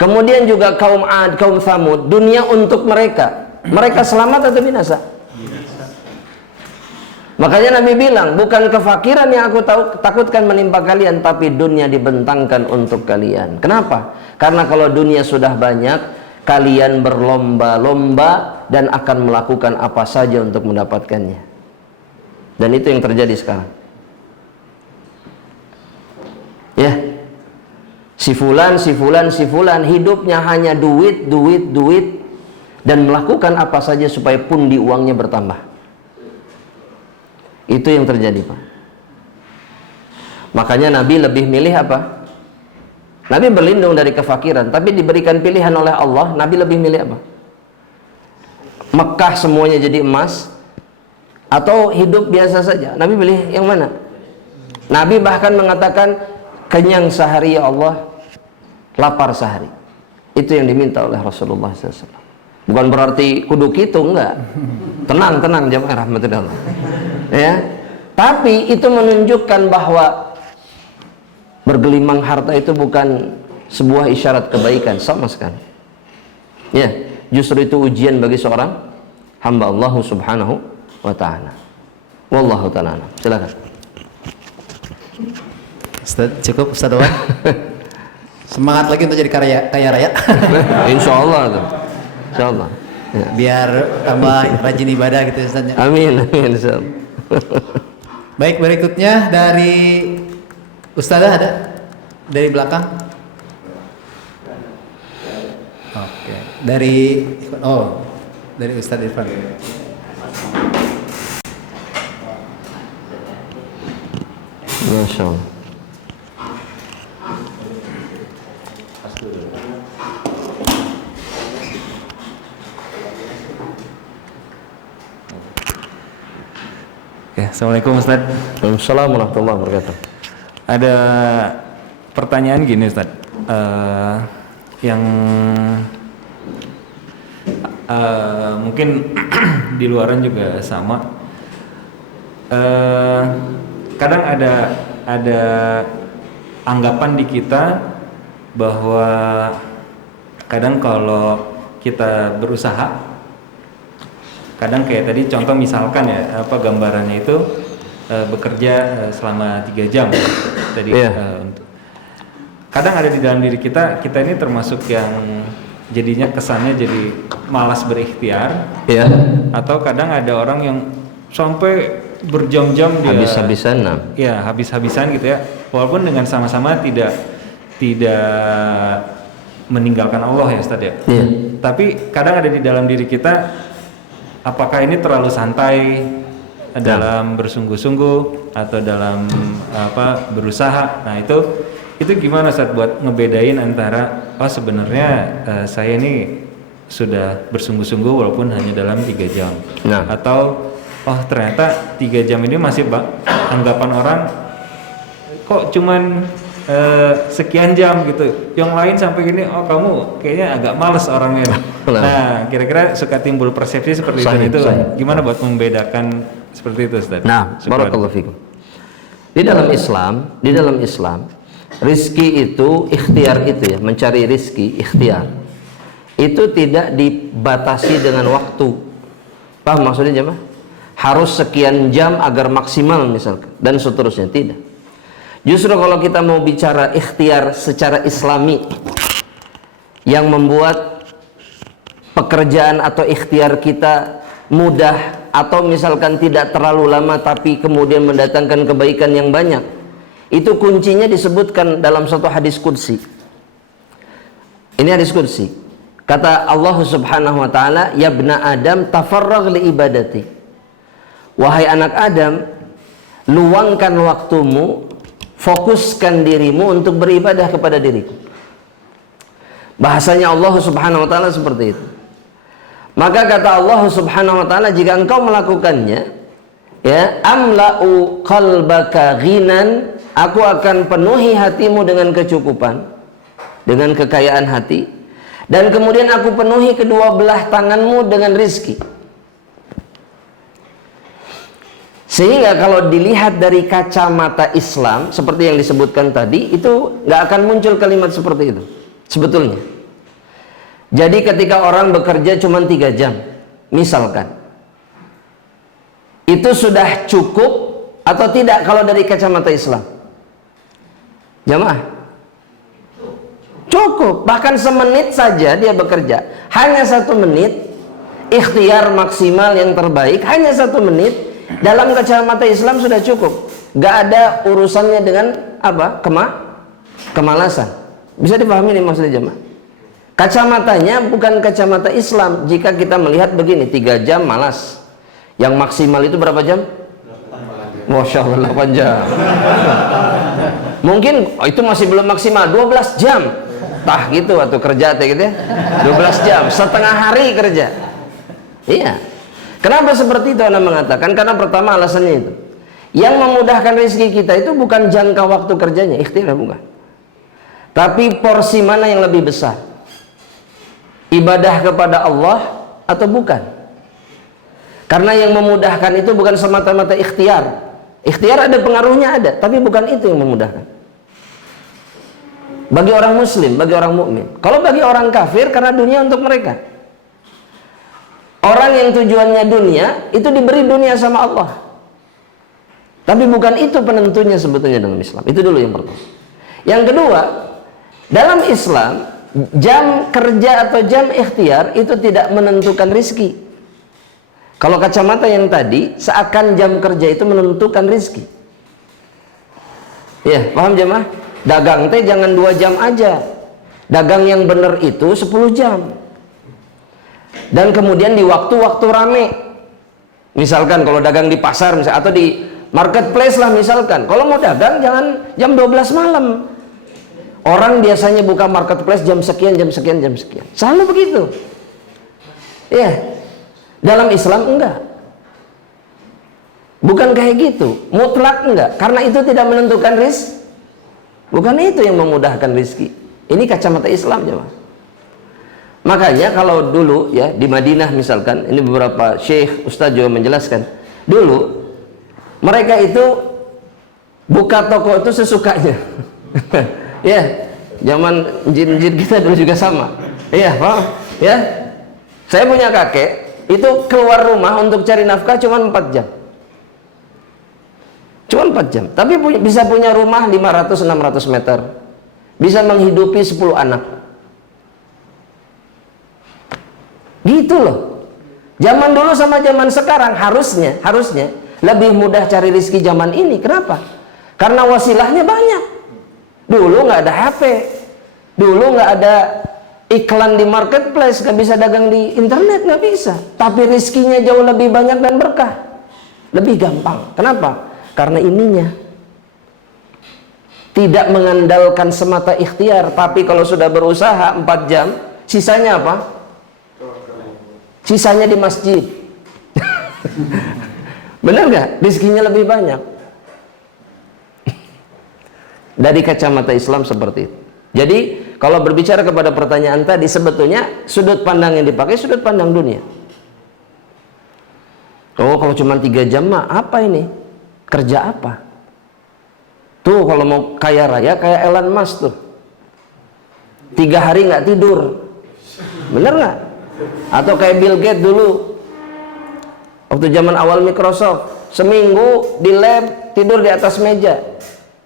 Kemudian juga kaum Ad, kaum Thamud, dunia untuk mereka. Mereka selamat atau binasa? Makanya Nabi bilang, bukan kefakiran yang aku takutkan menimpa kalian, tapi dunia dibentangkan untuk kalian. Kenapa? Karena kalau dunia sudah banyak, kalian berlomba-lomba dan akan melakukan apa saja untuk mendapatkannya. Dan itu yang terjadi sekarang. Ya. Si fulan hidupnya hanya duit dan melakukan apa saja supaya pundi uangnya bertambah. Itu yang terjadi, Pak. Makanya Nabi lebih milih apa? Nabi berlindung dari kefakiran, tapi diberikan pilihan oleh Allah, Nabi lebih milih apa? Mekah semuanya jadi emas atau hidup biasa saja? Nabi pilih yang mana? Nabi bahkan mengatakan, kenyang sehari ya Allah, lapar sehari. Itu yang diminta oleh Rasulullah SAW. Bukan berarti kudu gitu, enggak. Tenang jamaah rahmatullah. Ya, tapi itu menunjukkan bahwa bergelimang harta itu bukan sebuah isyarat kebaikan sama sekali. Ya, justru itu ujian bagi seorang hamba Allah subhanahu wa ta'ala. Wallahu ta'ala. Silakan. Ustaz, cukup Ustaz Wawan. Semangat lagi untuk jadi kaya raya. Insya Allah tuh. Insya Allah. Ya. Biar tambah rajin ibadah gitu Ustaz. Amin. Insya Allah. Baik, berikutnya dari Ustazah ada? Dari belakang? Oke. Dari Ustaz Irfan. Masya Allah. Assalamualaikum Ustaz. Assalamualaikum warahmatullahi wabarakatuh. Ada pertanyaan gini Ustaz, yang mungkin di luaran juga sama. Kadang ada anggapan di kita bahwa kadang kalau kita berusaha, kadang kayak tadi contoh misalkan ya, apa gambarannya itu bekerja selama 3 jam tadi. Kadang ada di dalam diri kita ini termasuk yang jadinya kesannya jadi malas berikhtiar. Atau kadang ada orang yang sampai berjam-jam dia habis-habisan. Ya, habis-habisan gitu ya. walaupun dengan sama-sama tidak meninggalkan Allah ya Ustaz ya. Tapi kadang ada di dalam diri kita, apakah ini terlalu santai dalam bersungguh-sungguh atau dalam berusaha. Nah itu gimana Ustaz buat ngebedain antara sebenarnya saya ini sudah bersungguh-sungguh walaupun hanya dalam 3 jam. Atau ternyata 3 jam ini masih anggapan orang kok cuman sekian jam gitu. Yang lain sampai gini, kamu kayaknya agak males orangnya. Nah, kira-kira suka timbul persepsi seperti itu. Gimana buat membedakan seperti itu, Ustaz? Nah, barakallahu fikum. Di dalam Islam, rizki itu ikhtiar itu ya, mencari rizki ikhtiar. Itu tidak dibatasi dengan waktu. Paham maksudnya jemaah? Harus sekian jam agar maksimal misalkan dan seterusnya, tidak. Justru kalau kita mau bicara ikhtiar secara islami yang membuat pekerjaan atau ikhtiar kita mudah atau misalkan tidak terlalu lama tapi kemudian mendatangkan kebaikan yang banyak, itu kuncinya disebutkan dalam satu hadis qudsi. Ini hadis qudsi. Kata Allah Subhanahu wa taala, "Ya bna Adam, tafarragh li ibadati." Wahai anak Adam, luangkan waktumu, fokuskan dirimu untuk beribadah kepada diriku. Bahasanya Allah Subhanahu wa taala seperti itu. Maka kata Allah Subhanahu wa taala, jika engkau melakukannya, ya, amla'u qalbaka ghinan, aku akan penuhi hatimu dengan kecukupan, dengan kekayaan hati, dan kemudian aku penuhi kedua belah tanganmu dengan rizki. Sehingga kalau dilihat dari kacamata Islam seperti yang disebutkan tadi, itu nggak akan muncul kalimat seperti itu sebetulnya. Jadi ketika orang bekerja cuma 3 jam misalkan, itu sudah cukup atau tidak kalau dari kacamata Islam? Jamaah, cukup. Bahkan semenit saja dia bekerja, hanya 1 menit, ikhtiar maksimal yang terbaik, hanya 1 menit, dalam kacamata Islam sudah cukup. Gak ada urusannya dengan apa? Kemalasan. Bisa dipahami nih maksudnya jemaah? Kacamatanya bukan kacamata Islam. Jika kita melihat begini, 3 jam malas, yang maksimal itu berapa jam? Masya Allah, 8 jam. Mungkin itu masih belum maksimal, 12 jam. Tah gitu atau kerja gitu ya, 12 jam, setengah hari kerja. Iya. Kenapa seperti itu Anda mengatakan? Karena pertama alasannya itu, yang memudahkan rezeki kita itu bukan jangka waktu kerjanya, ikhtiar bukan, tapi porsi mana yang lebih besar, ibadah kepada Allah atau bukan. Karena yang memudahkan itu bukan semata-mata ikhtiar. Ikhtiar ada pengaruhnya, ada, tapi bukan itu yang memudahkan bagi orang muslim, bagi orang mukmin. Kalau bagi orang kafir, karena dunia untuk mereka. Orang yang tujuannya dunia, itu diberi dunia sama Allah. Tapi bukan itu penentunya sebetulnya dalam Islam. Itu dulu yang pertama. Yang kedua, dalam Islam, jam kerja atau jam ikhtiar itu tidak menentukan rizki. Kalau kacamata yang tadi, seakan jam kerja itu menentukan rizki. Ya, paham jemaah? Dagang teh jangan 2 jam aja. Dagang yang benar itu 10 jam. Dan kemudian di waktu-waktu rame, misalkan kalau dagang di pasar misalkan, atau di marketplace lah misalkan, kalau mau dagang jangan jam 12 malam. Orang biasanya buka marketplace jam sekian, jam sekian, jam sekian, selalu begitu. Ya, dalam Islam enggak, bukan kayak gitu, mutlak enggak, karena itu tidak menentukan rizki. Bukan itu yang memudahkan rizki. Ini kacamata Islam jemaah. Makanya kalau dulu ya di Madinah misalkan, ini beberapa syekh, ustaz juga menjelaskan, dulu mereka itu buka toko itu sesukanya. Ya, zaman jin-jin kita dulu juga sama. Iya, paham? Ya, saya punya kakek itu keluar rumah untuk cari nafkah cuma 4 jam. Cuma 4 jam, tapi bisa punya rumah 500-600 meter, bisa menghidupi 10 anak. Gitu loh. Zaman dulu sama zaman sekarang harusnya lebih mudah cari rezeki zaman ini. Kenapa? Karena wasilahnya banyak. Dulu nggak ada HP, dulu nggak ada iklan di marketplace, nggak bisa dagang di internet, nggak bisa. Tapi rizkinya jauh lebih banyak dan berkah, lebih gampang. Kenapa? Karena ininya tidak mengandalkan semata ikhtiar, tapi kalau sudah berusaha 4 jam, sisanya apa? Sisanya di masjid. Benar nggak? Rizkinya lebih banyak. Dari kacamata Islam seperti itu. Jadi kalau berbicara kepada pertanyaan tadi, sebetulnya sudut pandang yang dipakai sudut pandang dunia. Oh, kalau cuma 3 jam mah apa ini? Kerja apa? Tuh kalau mau kaya raya kayak Elon Musk tuh, 3 hari nggak tidur. Bener nggak? Atau kayak Bill Gates dulu, waktu zaman awal Microsoft, seminggu di lab tidur di atas meja.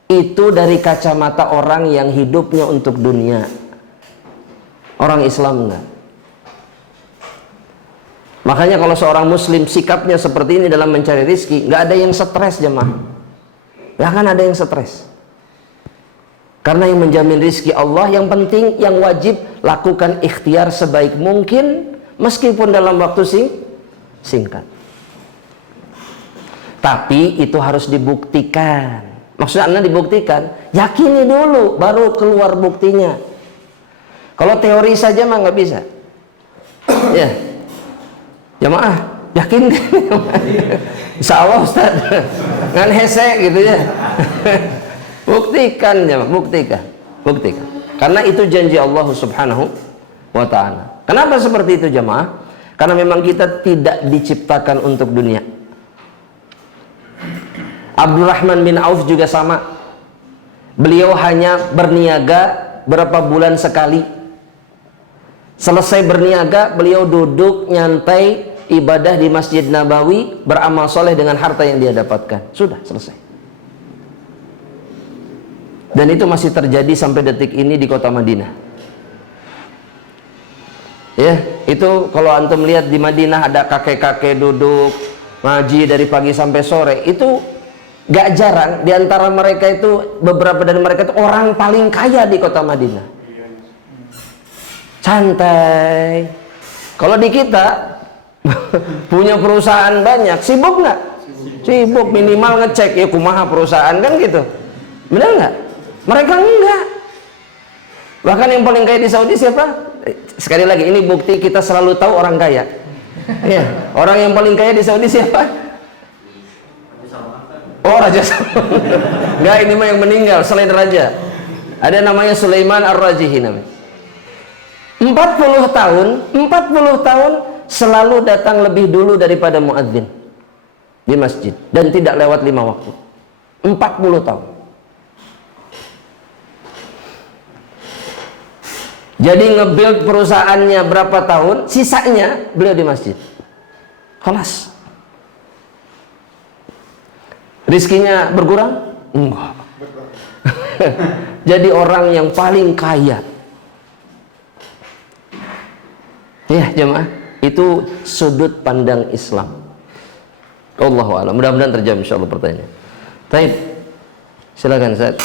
Itu dari kacamata orang yang hidupnya untuk dunia. Orang Islam enggak. Makanya kalau seorang muslim sikapnya seperti ini dalam mencari rizki, nggak ada yang stres jemaah. Nggak akan ada yang stres. Karena yang menjamin rizki Allah. Yang penting, yang wajib, lakukan ikhtiar sebaik mungkin meskipun dalam waktu singkat. Tapi itu harus dibuktikan. Maksudnya Anda dibuktikan, yakini dulu baru keluar buktinya. Kalau teori saja mah nggak bisa. Ya, jamaah yakin? Insya Allah Ustaz, ngan hese gitu ya. Buktikan jamaah, buktikan. Karena itu janji Allah Subhanahu wa Ta'ala. Kenapa seperti itu jamaah? Karena memang kita tidak diciptakan untuk dunia. Abdurrahman bin Auf juga sama. Beliau hanya berniaga berapa bulan sekali. Selesai berniaga, beliau duduk nyantai ibadah di Masjid Nabawi, beramal soleh dengan harta yang dia dapatkan. Sudah selesai. Dan itu masih terjadi sampai detik ini di kota Madinah. Ya, itu kalau antum lihat di Madinah ada kakek-kakek duduk ngaji dari pagi sampai sore. Itu gak jarang di antara mereka itu, beberapa dari mereka itu orang paling kaya di kota Madinah. Santai. Kalau di kita punya perusahaan banyak, sibuk nggak? Sibuk, minimal ngecek ya kumaha perusahaan kan gitu. Benar nggak? Mereka enggak. Bahkan yang paling kaya di Saudi siapa? Sekali lagi ini bukti kita selalu tahu orang kaya. Ya, orang yang paling kaya di Saudi siapa? Oh, Raja Salman. Enggak, ini mah yang meninggal selain raja. Ada namanya Sulaiman Ar-Rajihi namanya. 40 tahun selalu datang lebih dulu daripada muadzin di masjid dan tidak lewat 5 waktu. 40 tahun. Jadi nge-build perusahaannya berapa tahun, sisanya beliau di masjid. Kelas. Rizkinya berkurang? Enggak. Jadi orang yang paling kaya. Ya jemaah, itu sudut pandang Islam. Allahu a'lam. Mudah-mudahan terjawab insyaallah pertanyaan. Baik. Silakan Ustaz.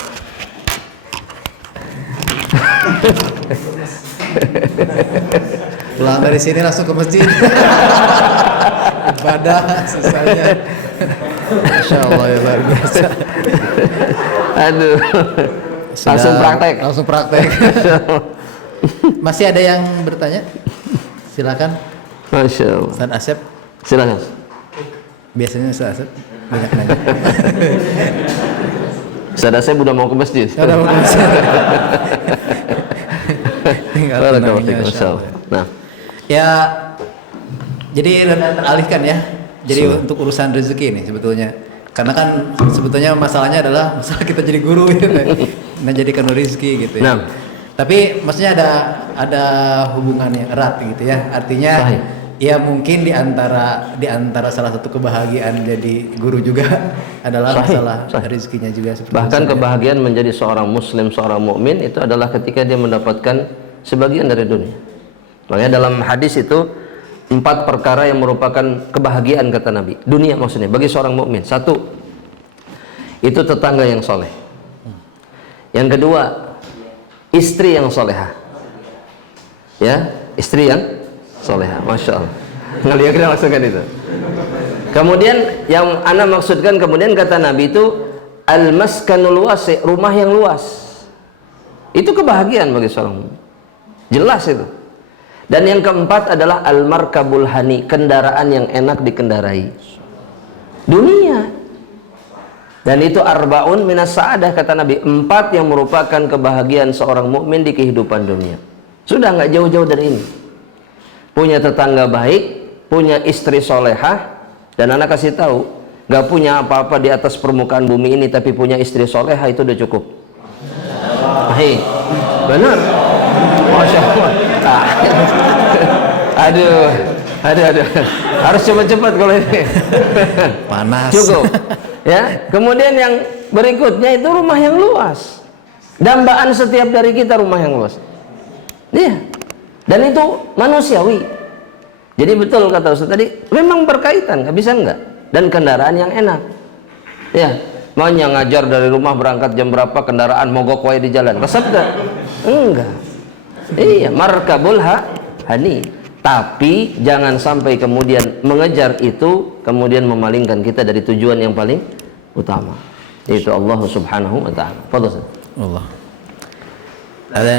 Pulang dari sini langsung ke masjid. Ibadah susahnya. Masya Allah ya, luar biasa. Aduh. Langsung praktek. Masih ada yang bertanya? Silakan. Masya Allah. Ustaz Asep. Silakan. Biasanya Ustaz Asep banyak nanya. Ustaz Asep udah mau ke masjid. Udah mau ke masjid. Tinggal tenangnya, Masya Allah. Nah, ya, jadi teralihkan ya. Jadi untuk urusan rezeki ini sebetulnya, karena kan sebetulnya masalahnya adalah masalah kita jadi guru gitu, menjadikan rezeki gitu. Ya. Nah. Tapi maksudnya ada hubungan yang erat gitu ya. Artinya Sahih. ya mungkin di antara salah satu kebahagiaan jadi guru juga adalah masalah rezekinya juga. Bahkan kebahagiaan menjadi seorang muslim, seorang mukmin itu adalah ketika dia mendapatkan sebagian dari dunia. Makanya dalam hadis itu 4 perkara yang merupakan kebahagiaan kata Nabi. Dunia maksudnya bagi seorang mukmin. 1, Itu tetangga yang soleh. Yang kedua, istri yang solehah. Ya, istri yang solehah. Masya Allah. Ngelihat kita maksudkan itu. Kemudian yang ana maksudkan, kemudian kata Nabi itu al-maskanul wasi', rumah yang luas. Itu kebahagiaan bagi seorang mukmin. Jelas itu. Dan yang keempat adalah al-markabul hani, kendaraan yang enak dikendarai. Dunia. Dan itu arbaun minas sa'adah, kata Nabi, 4 yang merupakan kebahagiaan seorang mukmin di kehidupan dunia. Sudah nggak jauh-jauh dari ini. Punya tetangga baik, punya istri solehah, dan anak kasih tahu, nggak punya apa-apa di atas permukaan bumi ini, tapi punya istri solehah, itu udah cukup. Hei, benar. Masya Allah. Aduh, harus cepat-cepat kalau ini. Panas. Cukup. Ya. Kemudian yang berikutnya itu rumah yang luas. Dambaan setiap dari kita rumah yang luas. Iya. Dan itu manusiawi. Jadi betul kata Ustaz tadi, memang berkaitan, nggak bisa enggak. Dan kendaraan yang enak. Ya. Maunya ngajar dari rumah berangkat jam berapa, kendaraan mogok wae di jalan. Resep enggak? Enggak. Iya, markabul hani. Tapi jangan sampai kemudian mengejar itu kemudian memalingkan kita dari tujuan yang paling utama, yaitu Allah Subhanahu wa taala. Fadhil. Allah. Ada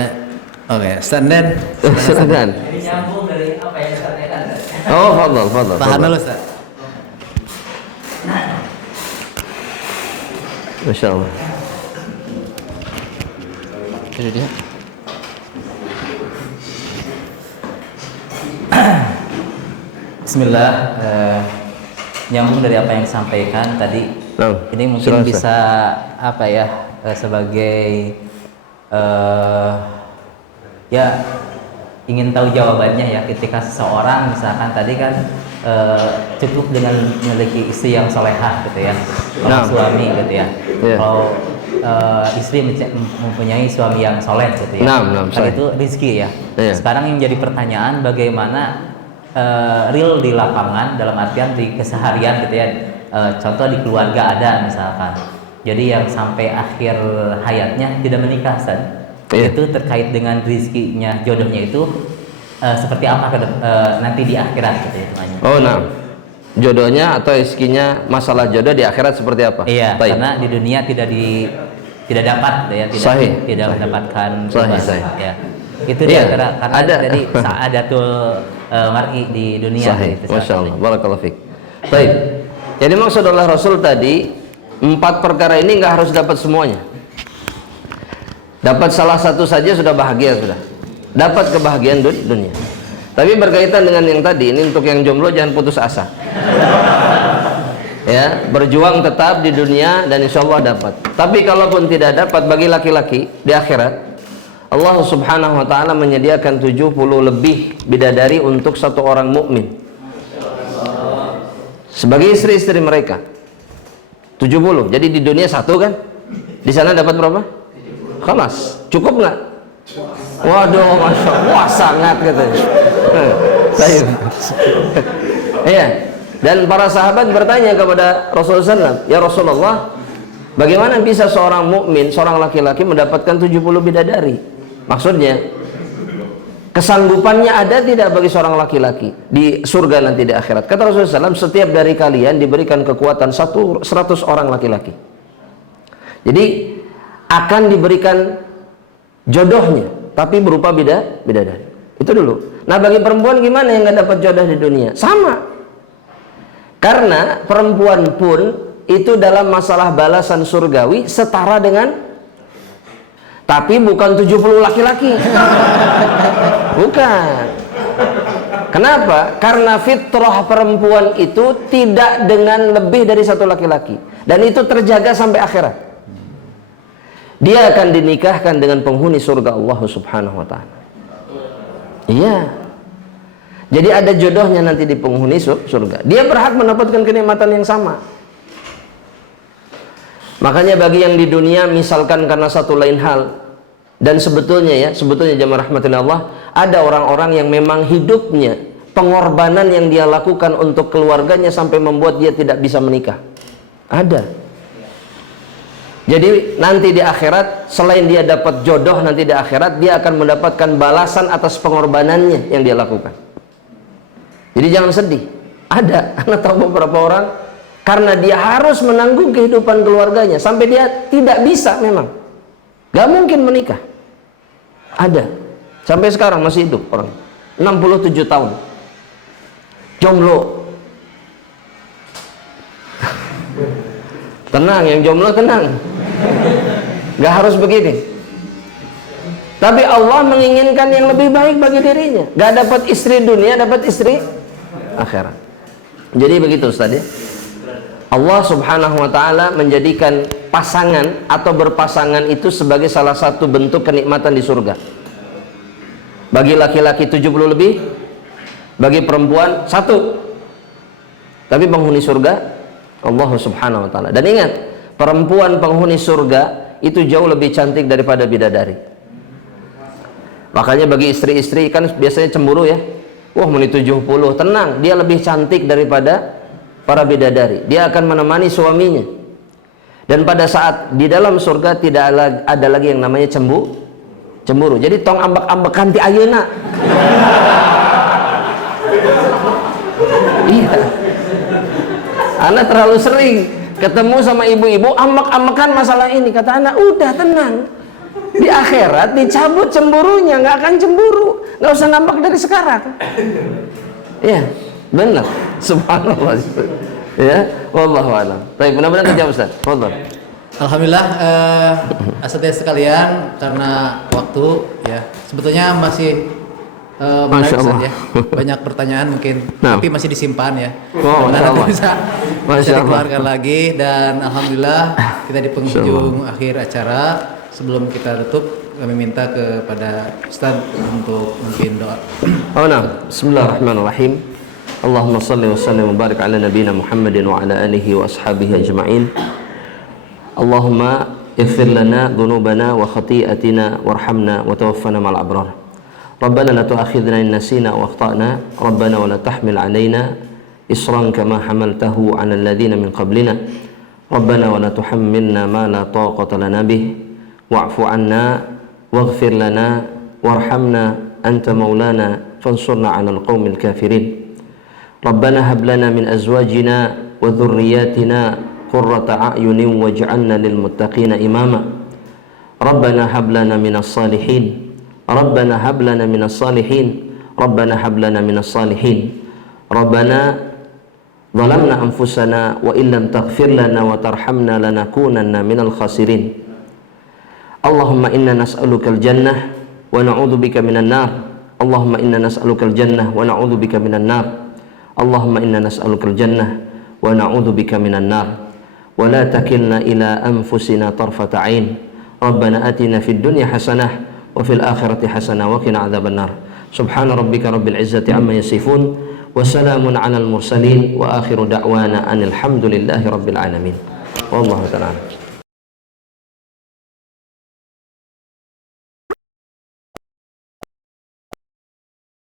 oke, standar. Silakan. Ini nyambung dari apa yang saya katakan. Oh, fadhil. Tahan dulu, Ustaz. Masya Allah. Ini dia. Bismillah, nyambung dari apa yang disampaikan tadi. Ini mungkin bisa apa ya, sebagai ya ingin tahu jawabannya ya, ketika seseorang misalkan tadi kan cukup dengan memiliki istri yang solehah gitu ya, kalau suami gitu ya, kalau istri mempunyai suami yang soleh gitu ya, kan itu rezeki ya. Sekarang yang jadi pertanyaan, bagaimana real di lapangan, dalam artian di keseharian gitu ya, contoh di keluarga ada misalkan, jadi yang sampai akhir hayatnya tidak menikah, itu terkait dengan rezekinya, jodohnya itu seperti apa nanti di akhirat gitu ya temannya. Oh, nah, jodohnya atau rezekinya, masalah jodoh di akhirat seperti apa? Iya, karena di dunia tidak dapat ya, tidak mendapatkan sahih. Ya. Itu dia karena ada tadi sa'adatul mar'i di dunia. Sahih. Masya Allah. Barakallahu fiik. Baik. Jadi maksud Allah Rasul tadi, 4 perkara ini nggak harus dapat semuanya. Dapat salah satu saja sudah bahagia sudah. Dapat kebahagiaan dunia. Tapi berkaitan dengan yang tadi, ini untuk yang jomblo jangan putus asa. Ya, berjuang tetap di dunia dan insya Allah dapat. Tapi kalaupun tidak dapat, bagi laki-laki di akhirat, Allah Subhanahu wa taala menyediakan 70 lebih bidadari untuk satu orang mukmin sebagai istri-istri mereka. 70. Jadi di dunia 1 kan? Di sana dapat berapa? Khalas. Cukup nggak? Waduh, masya Allah, wah sangat katanya. Baik. Iya. Dan para sahabat bertanya kepada Rasulullah SAW, ya Rasulullah, bagaimana bisa seorang mukmin, seorang laki-laki mendapatkan 70 bidadari? Maksudnya, kesanggupannya ada tidak bagi seorang laki-laki di surga nanti di akhirat? Kata Rasulullah SAW, setiap dari kalian diberikan kekuatan 100 orang laki-laki. Jadi akan diberikan jodohnya, tapi berupa bidadari. Itu dulu. Nah, bagi perempuan gimana yang nggak dapat jodoh di dunia? Sama. Karena perempuan pun itu dalam masalah balasan surgawi setara dengan, tapi bukan 70 laki-laki. Bukan. Kenapa? Karena fitrah perempuan itu tidak dengan lebih dari 1 laki-laki. Dan itu terjaga sampai akhirat. Dia akan dinikahkan dengan penghuni surga Allah Subhanahu wa ta'ala. Iya. Jadi ada jodohnya nanti di penghuni surga. Dia berhak mendapatkan kenikmatan yang sama. Makanya bagi yang di dunia misalkan karena satu lain hal, dan sebetulnya jamaah rahmatillah Allah, ada orang-orang yang memang hidupnya pengorbanan yang dia lakukan untuk keluarganya sampai membuat dia tidak bisa menikah. Ada. Jadi nanti di akhirat, selain dia dapat jodoh nanti di akhirat, dia akan mendapatkan balasan atas pengorbanannya yang dia lakukan. Jadi jangan sedih. Ada, anak tahu beberapa orang karena dia harus menanggung kehidupan keluarganya sampai dia tidak bisa, memang gak mungkin menikah. Ada, sampai sekarang masih hidup orang 67 tahun jomblo. Tenang, yang jomblo tenang, gak harus begini. Tapi Allah menginginkan yang lebih baik bagi dirinya. Gak dapat istri dunia, dapat istri akhirat. Jadi begitu Ustaz ya. Allah subhanahu wa ta'ala menjadikan pasangan atau berpasangan itu sebagai salah satu bentuk kenikmatan di surga. Bagi laki-laki 70 lebih, bagi perempuan 1. Tapi penghuni surga Allah subhanahu wa ta'ala. Dan ingat, perempuan penghuni surga itu jauh lebih cantik daripada bidadari. Makanya bagi istri-istri kan biasanya cemburu ya. Wah, menit 70, tenang, dia lebih cantik daripada para bidadari. Dia akan menemani suaminya. Dan pada saat di dalam surga tidak ada lagi yang namanya cemburu. Jadi tong ambek-ambekan ti ayeuna. Iya. Anak terlalu sering ketemu sama ibu-ibu ambek-ambekan masalah ini. Kata anak, udah tenang. Di akhirat dicabut cemburunya, nggak akan cemburu, nggak usah nampak dari sekarang. Ya, benar. Subhanallah. Ya, wallahu a'lam. Baik, benar-benar terjawab Ustaz. Fadhil. Alhamdulillah, asatidz sekalian, karena waktu ya sebetulnya masih menarik Ustaz ya. Banyak pertanyaan mungkin, tapi masih disimpan ya. Nanti bisa dikeluarkan lagi. Dan alhamdulillah kita di penghujung akhir acara. Sebelum kita tutup, kami minta kepada Ustaz untuk mungkin doa. Bismillahirrahmanirrahim. Allahumma salli wa sallim wa barik ala nabiyyina Muhammadin wa ala alihi wa ashabihi ajma'in. Allahumma ighfir lana dhunubana wa khati'atina warhamna wa tawaffana ma'al abrar. Rabbana la tu'akhidhna in nasina wa akhtana. Rabbana wa la tahmil 'alaina isran kama hamaltahu 'ala alladhina min qablina. Rabbana wa la tuhammilna ma la taqata lana bih. Wa'fu 'anna waghfir lana warhamna anta maulana fansurna 'alal qaumil kafirin. Rabbana hab lana min azwajina wa dhurriyyatina qurrata a'yunin waj'alna lil muttaqina imama. Rabbana hab lana minas salihin. Rabbana hab lana minas salihin. Rabbana hab lana minas salihin. Rabbana zalamna anfusana wa illam taghfir lana wa tarhamna lanakunanna minal khasirin. Allahumma inna nas'alukal jannah wa na'udzubika minan nar. Allahumma inna nas'alukal jannah wa na'udzubika minan nar. Allahumma inna nas'alukal jannah wa na'udzubika minan nar. Wa la takilna ila anfusina tarfata 'ain. Rabbana atina fid dunya hasanah wa fil akhirati hasanah wa qina adzaban nar. Subhana rabbika rabbil izzati amma yasifun wa salamun 'alal mursalin wa akhiru da'wana anil hamdulillahi rabbil alamin. Wallahu ta'ala.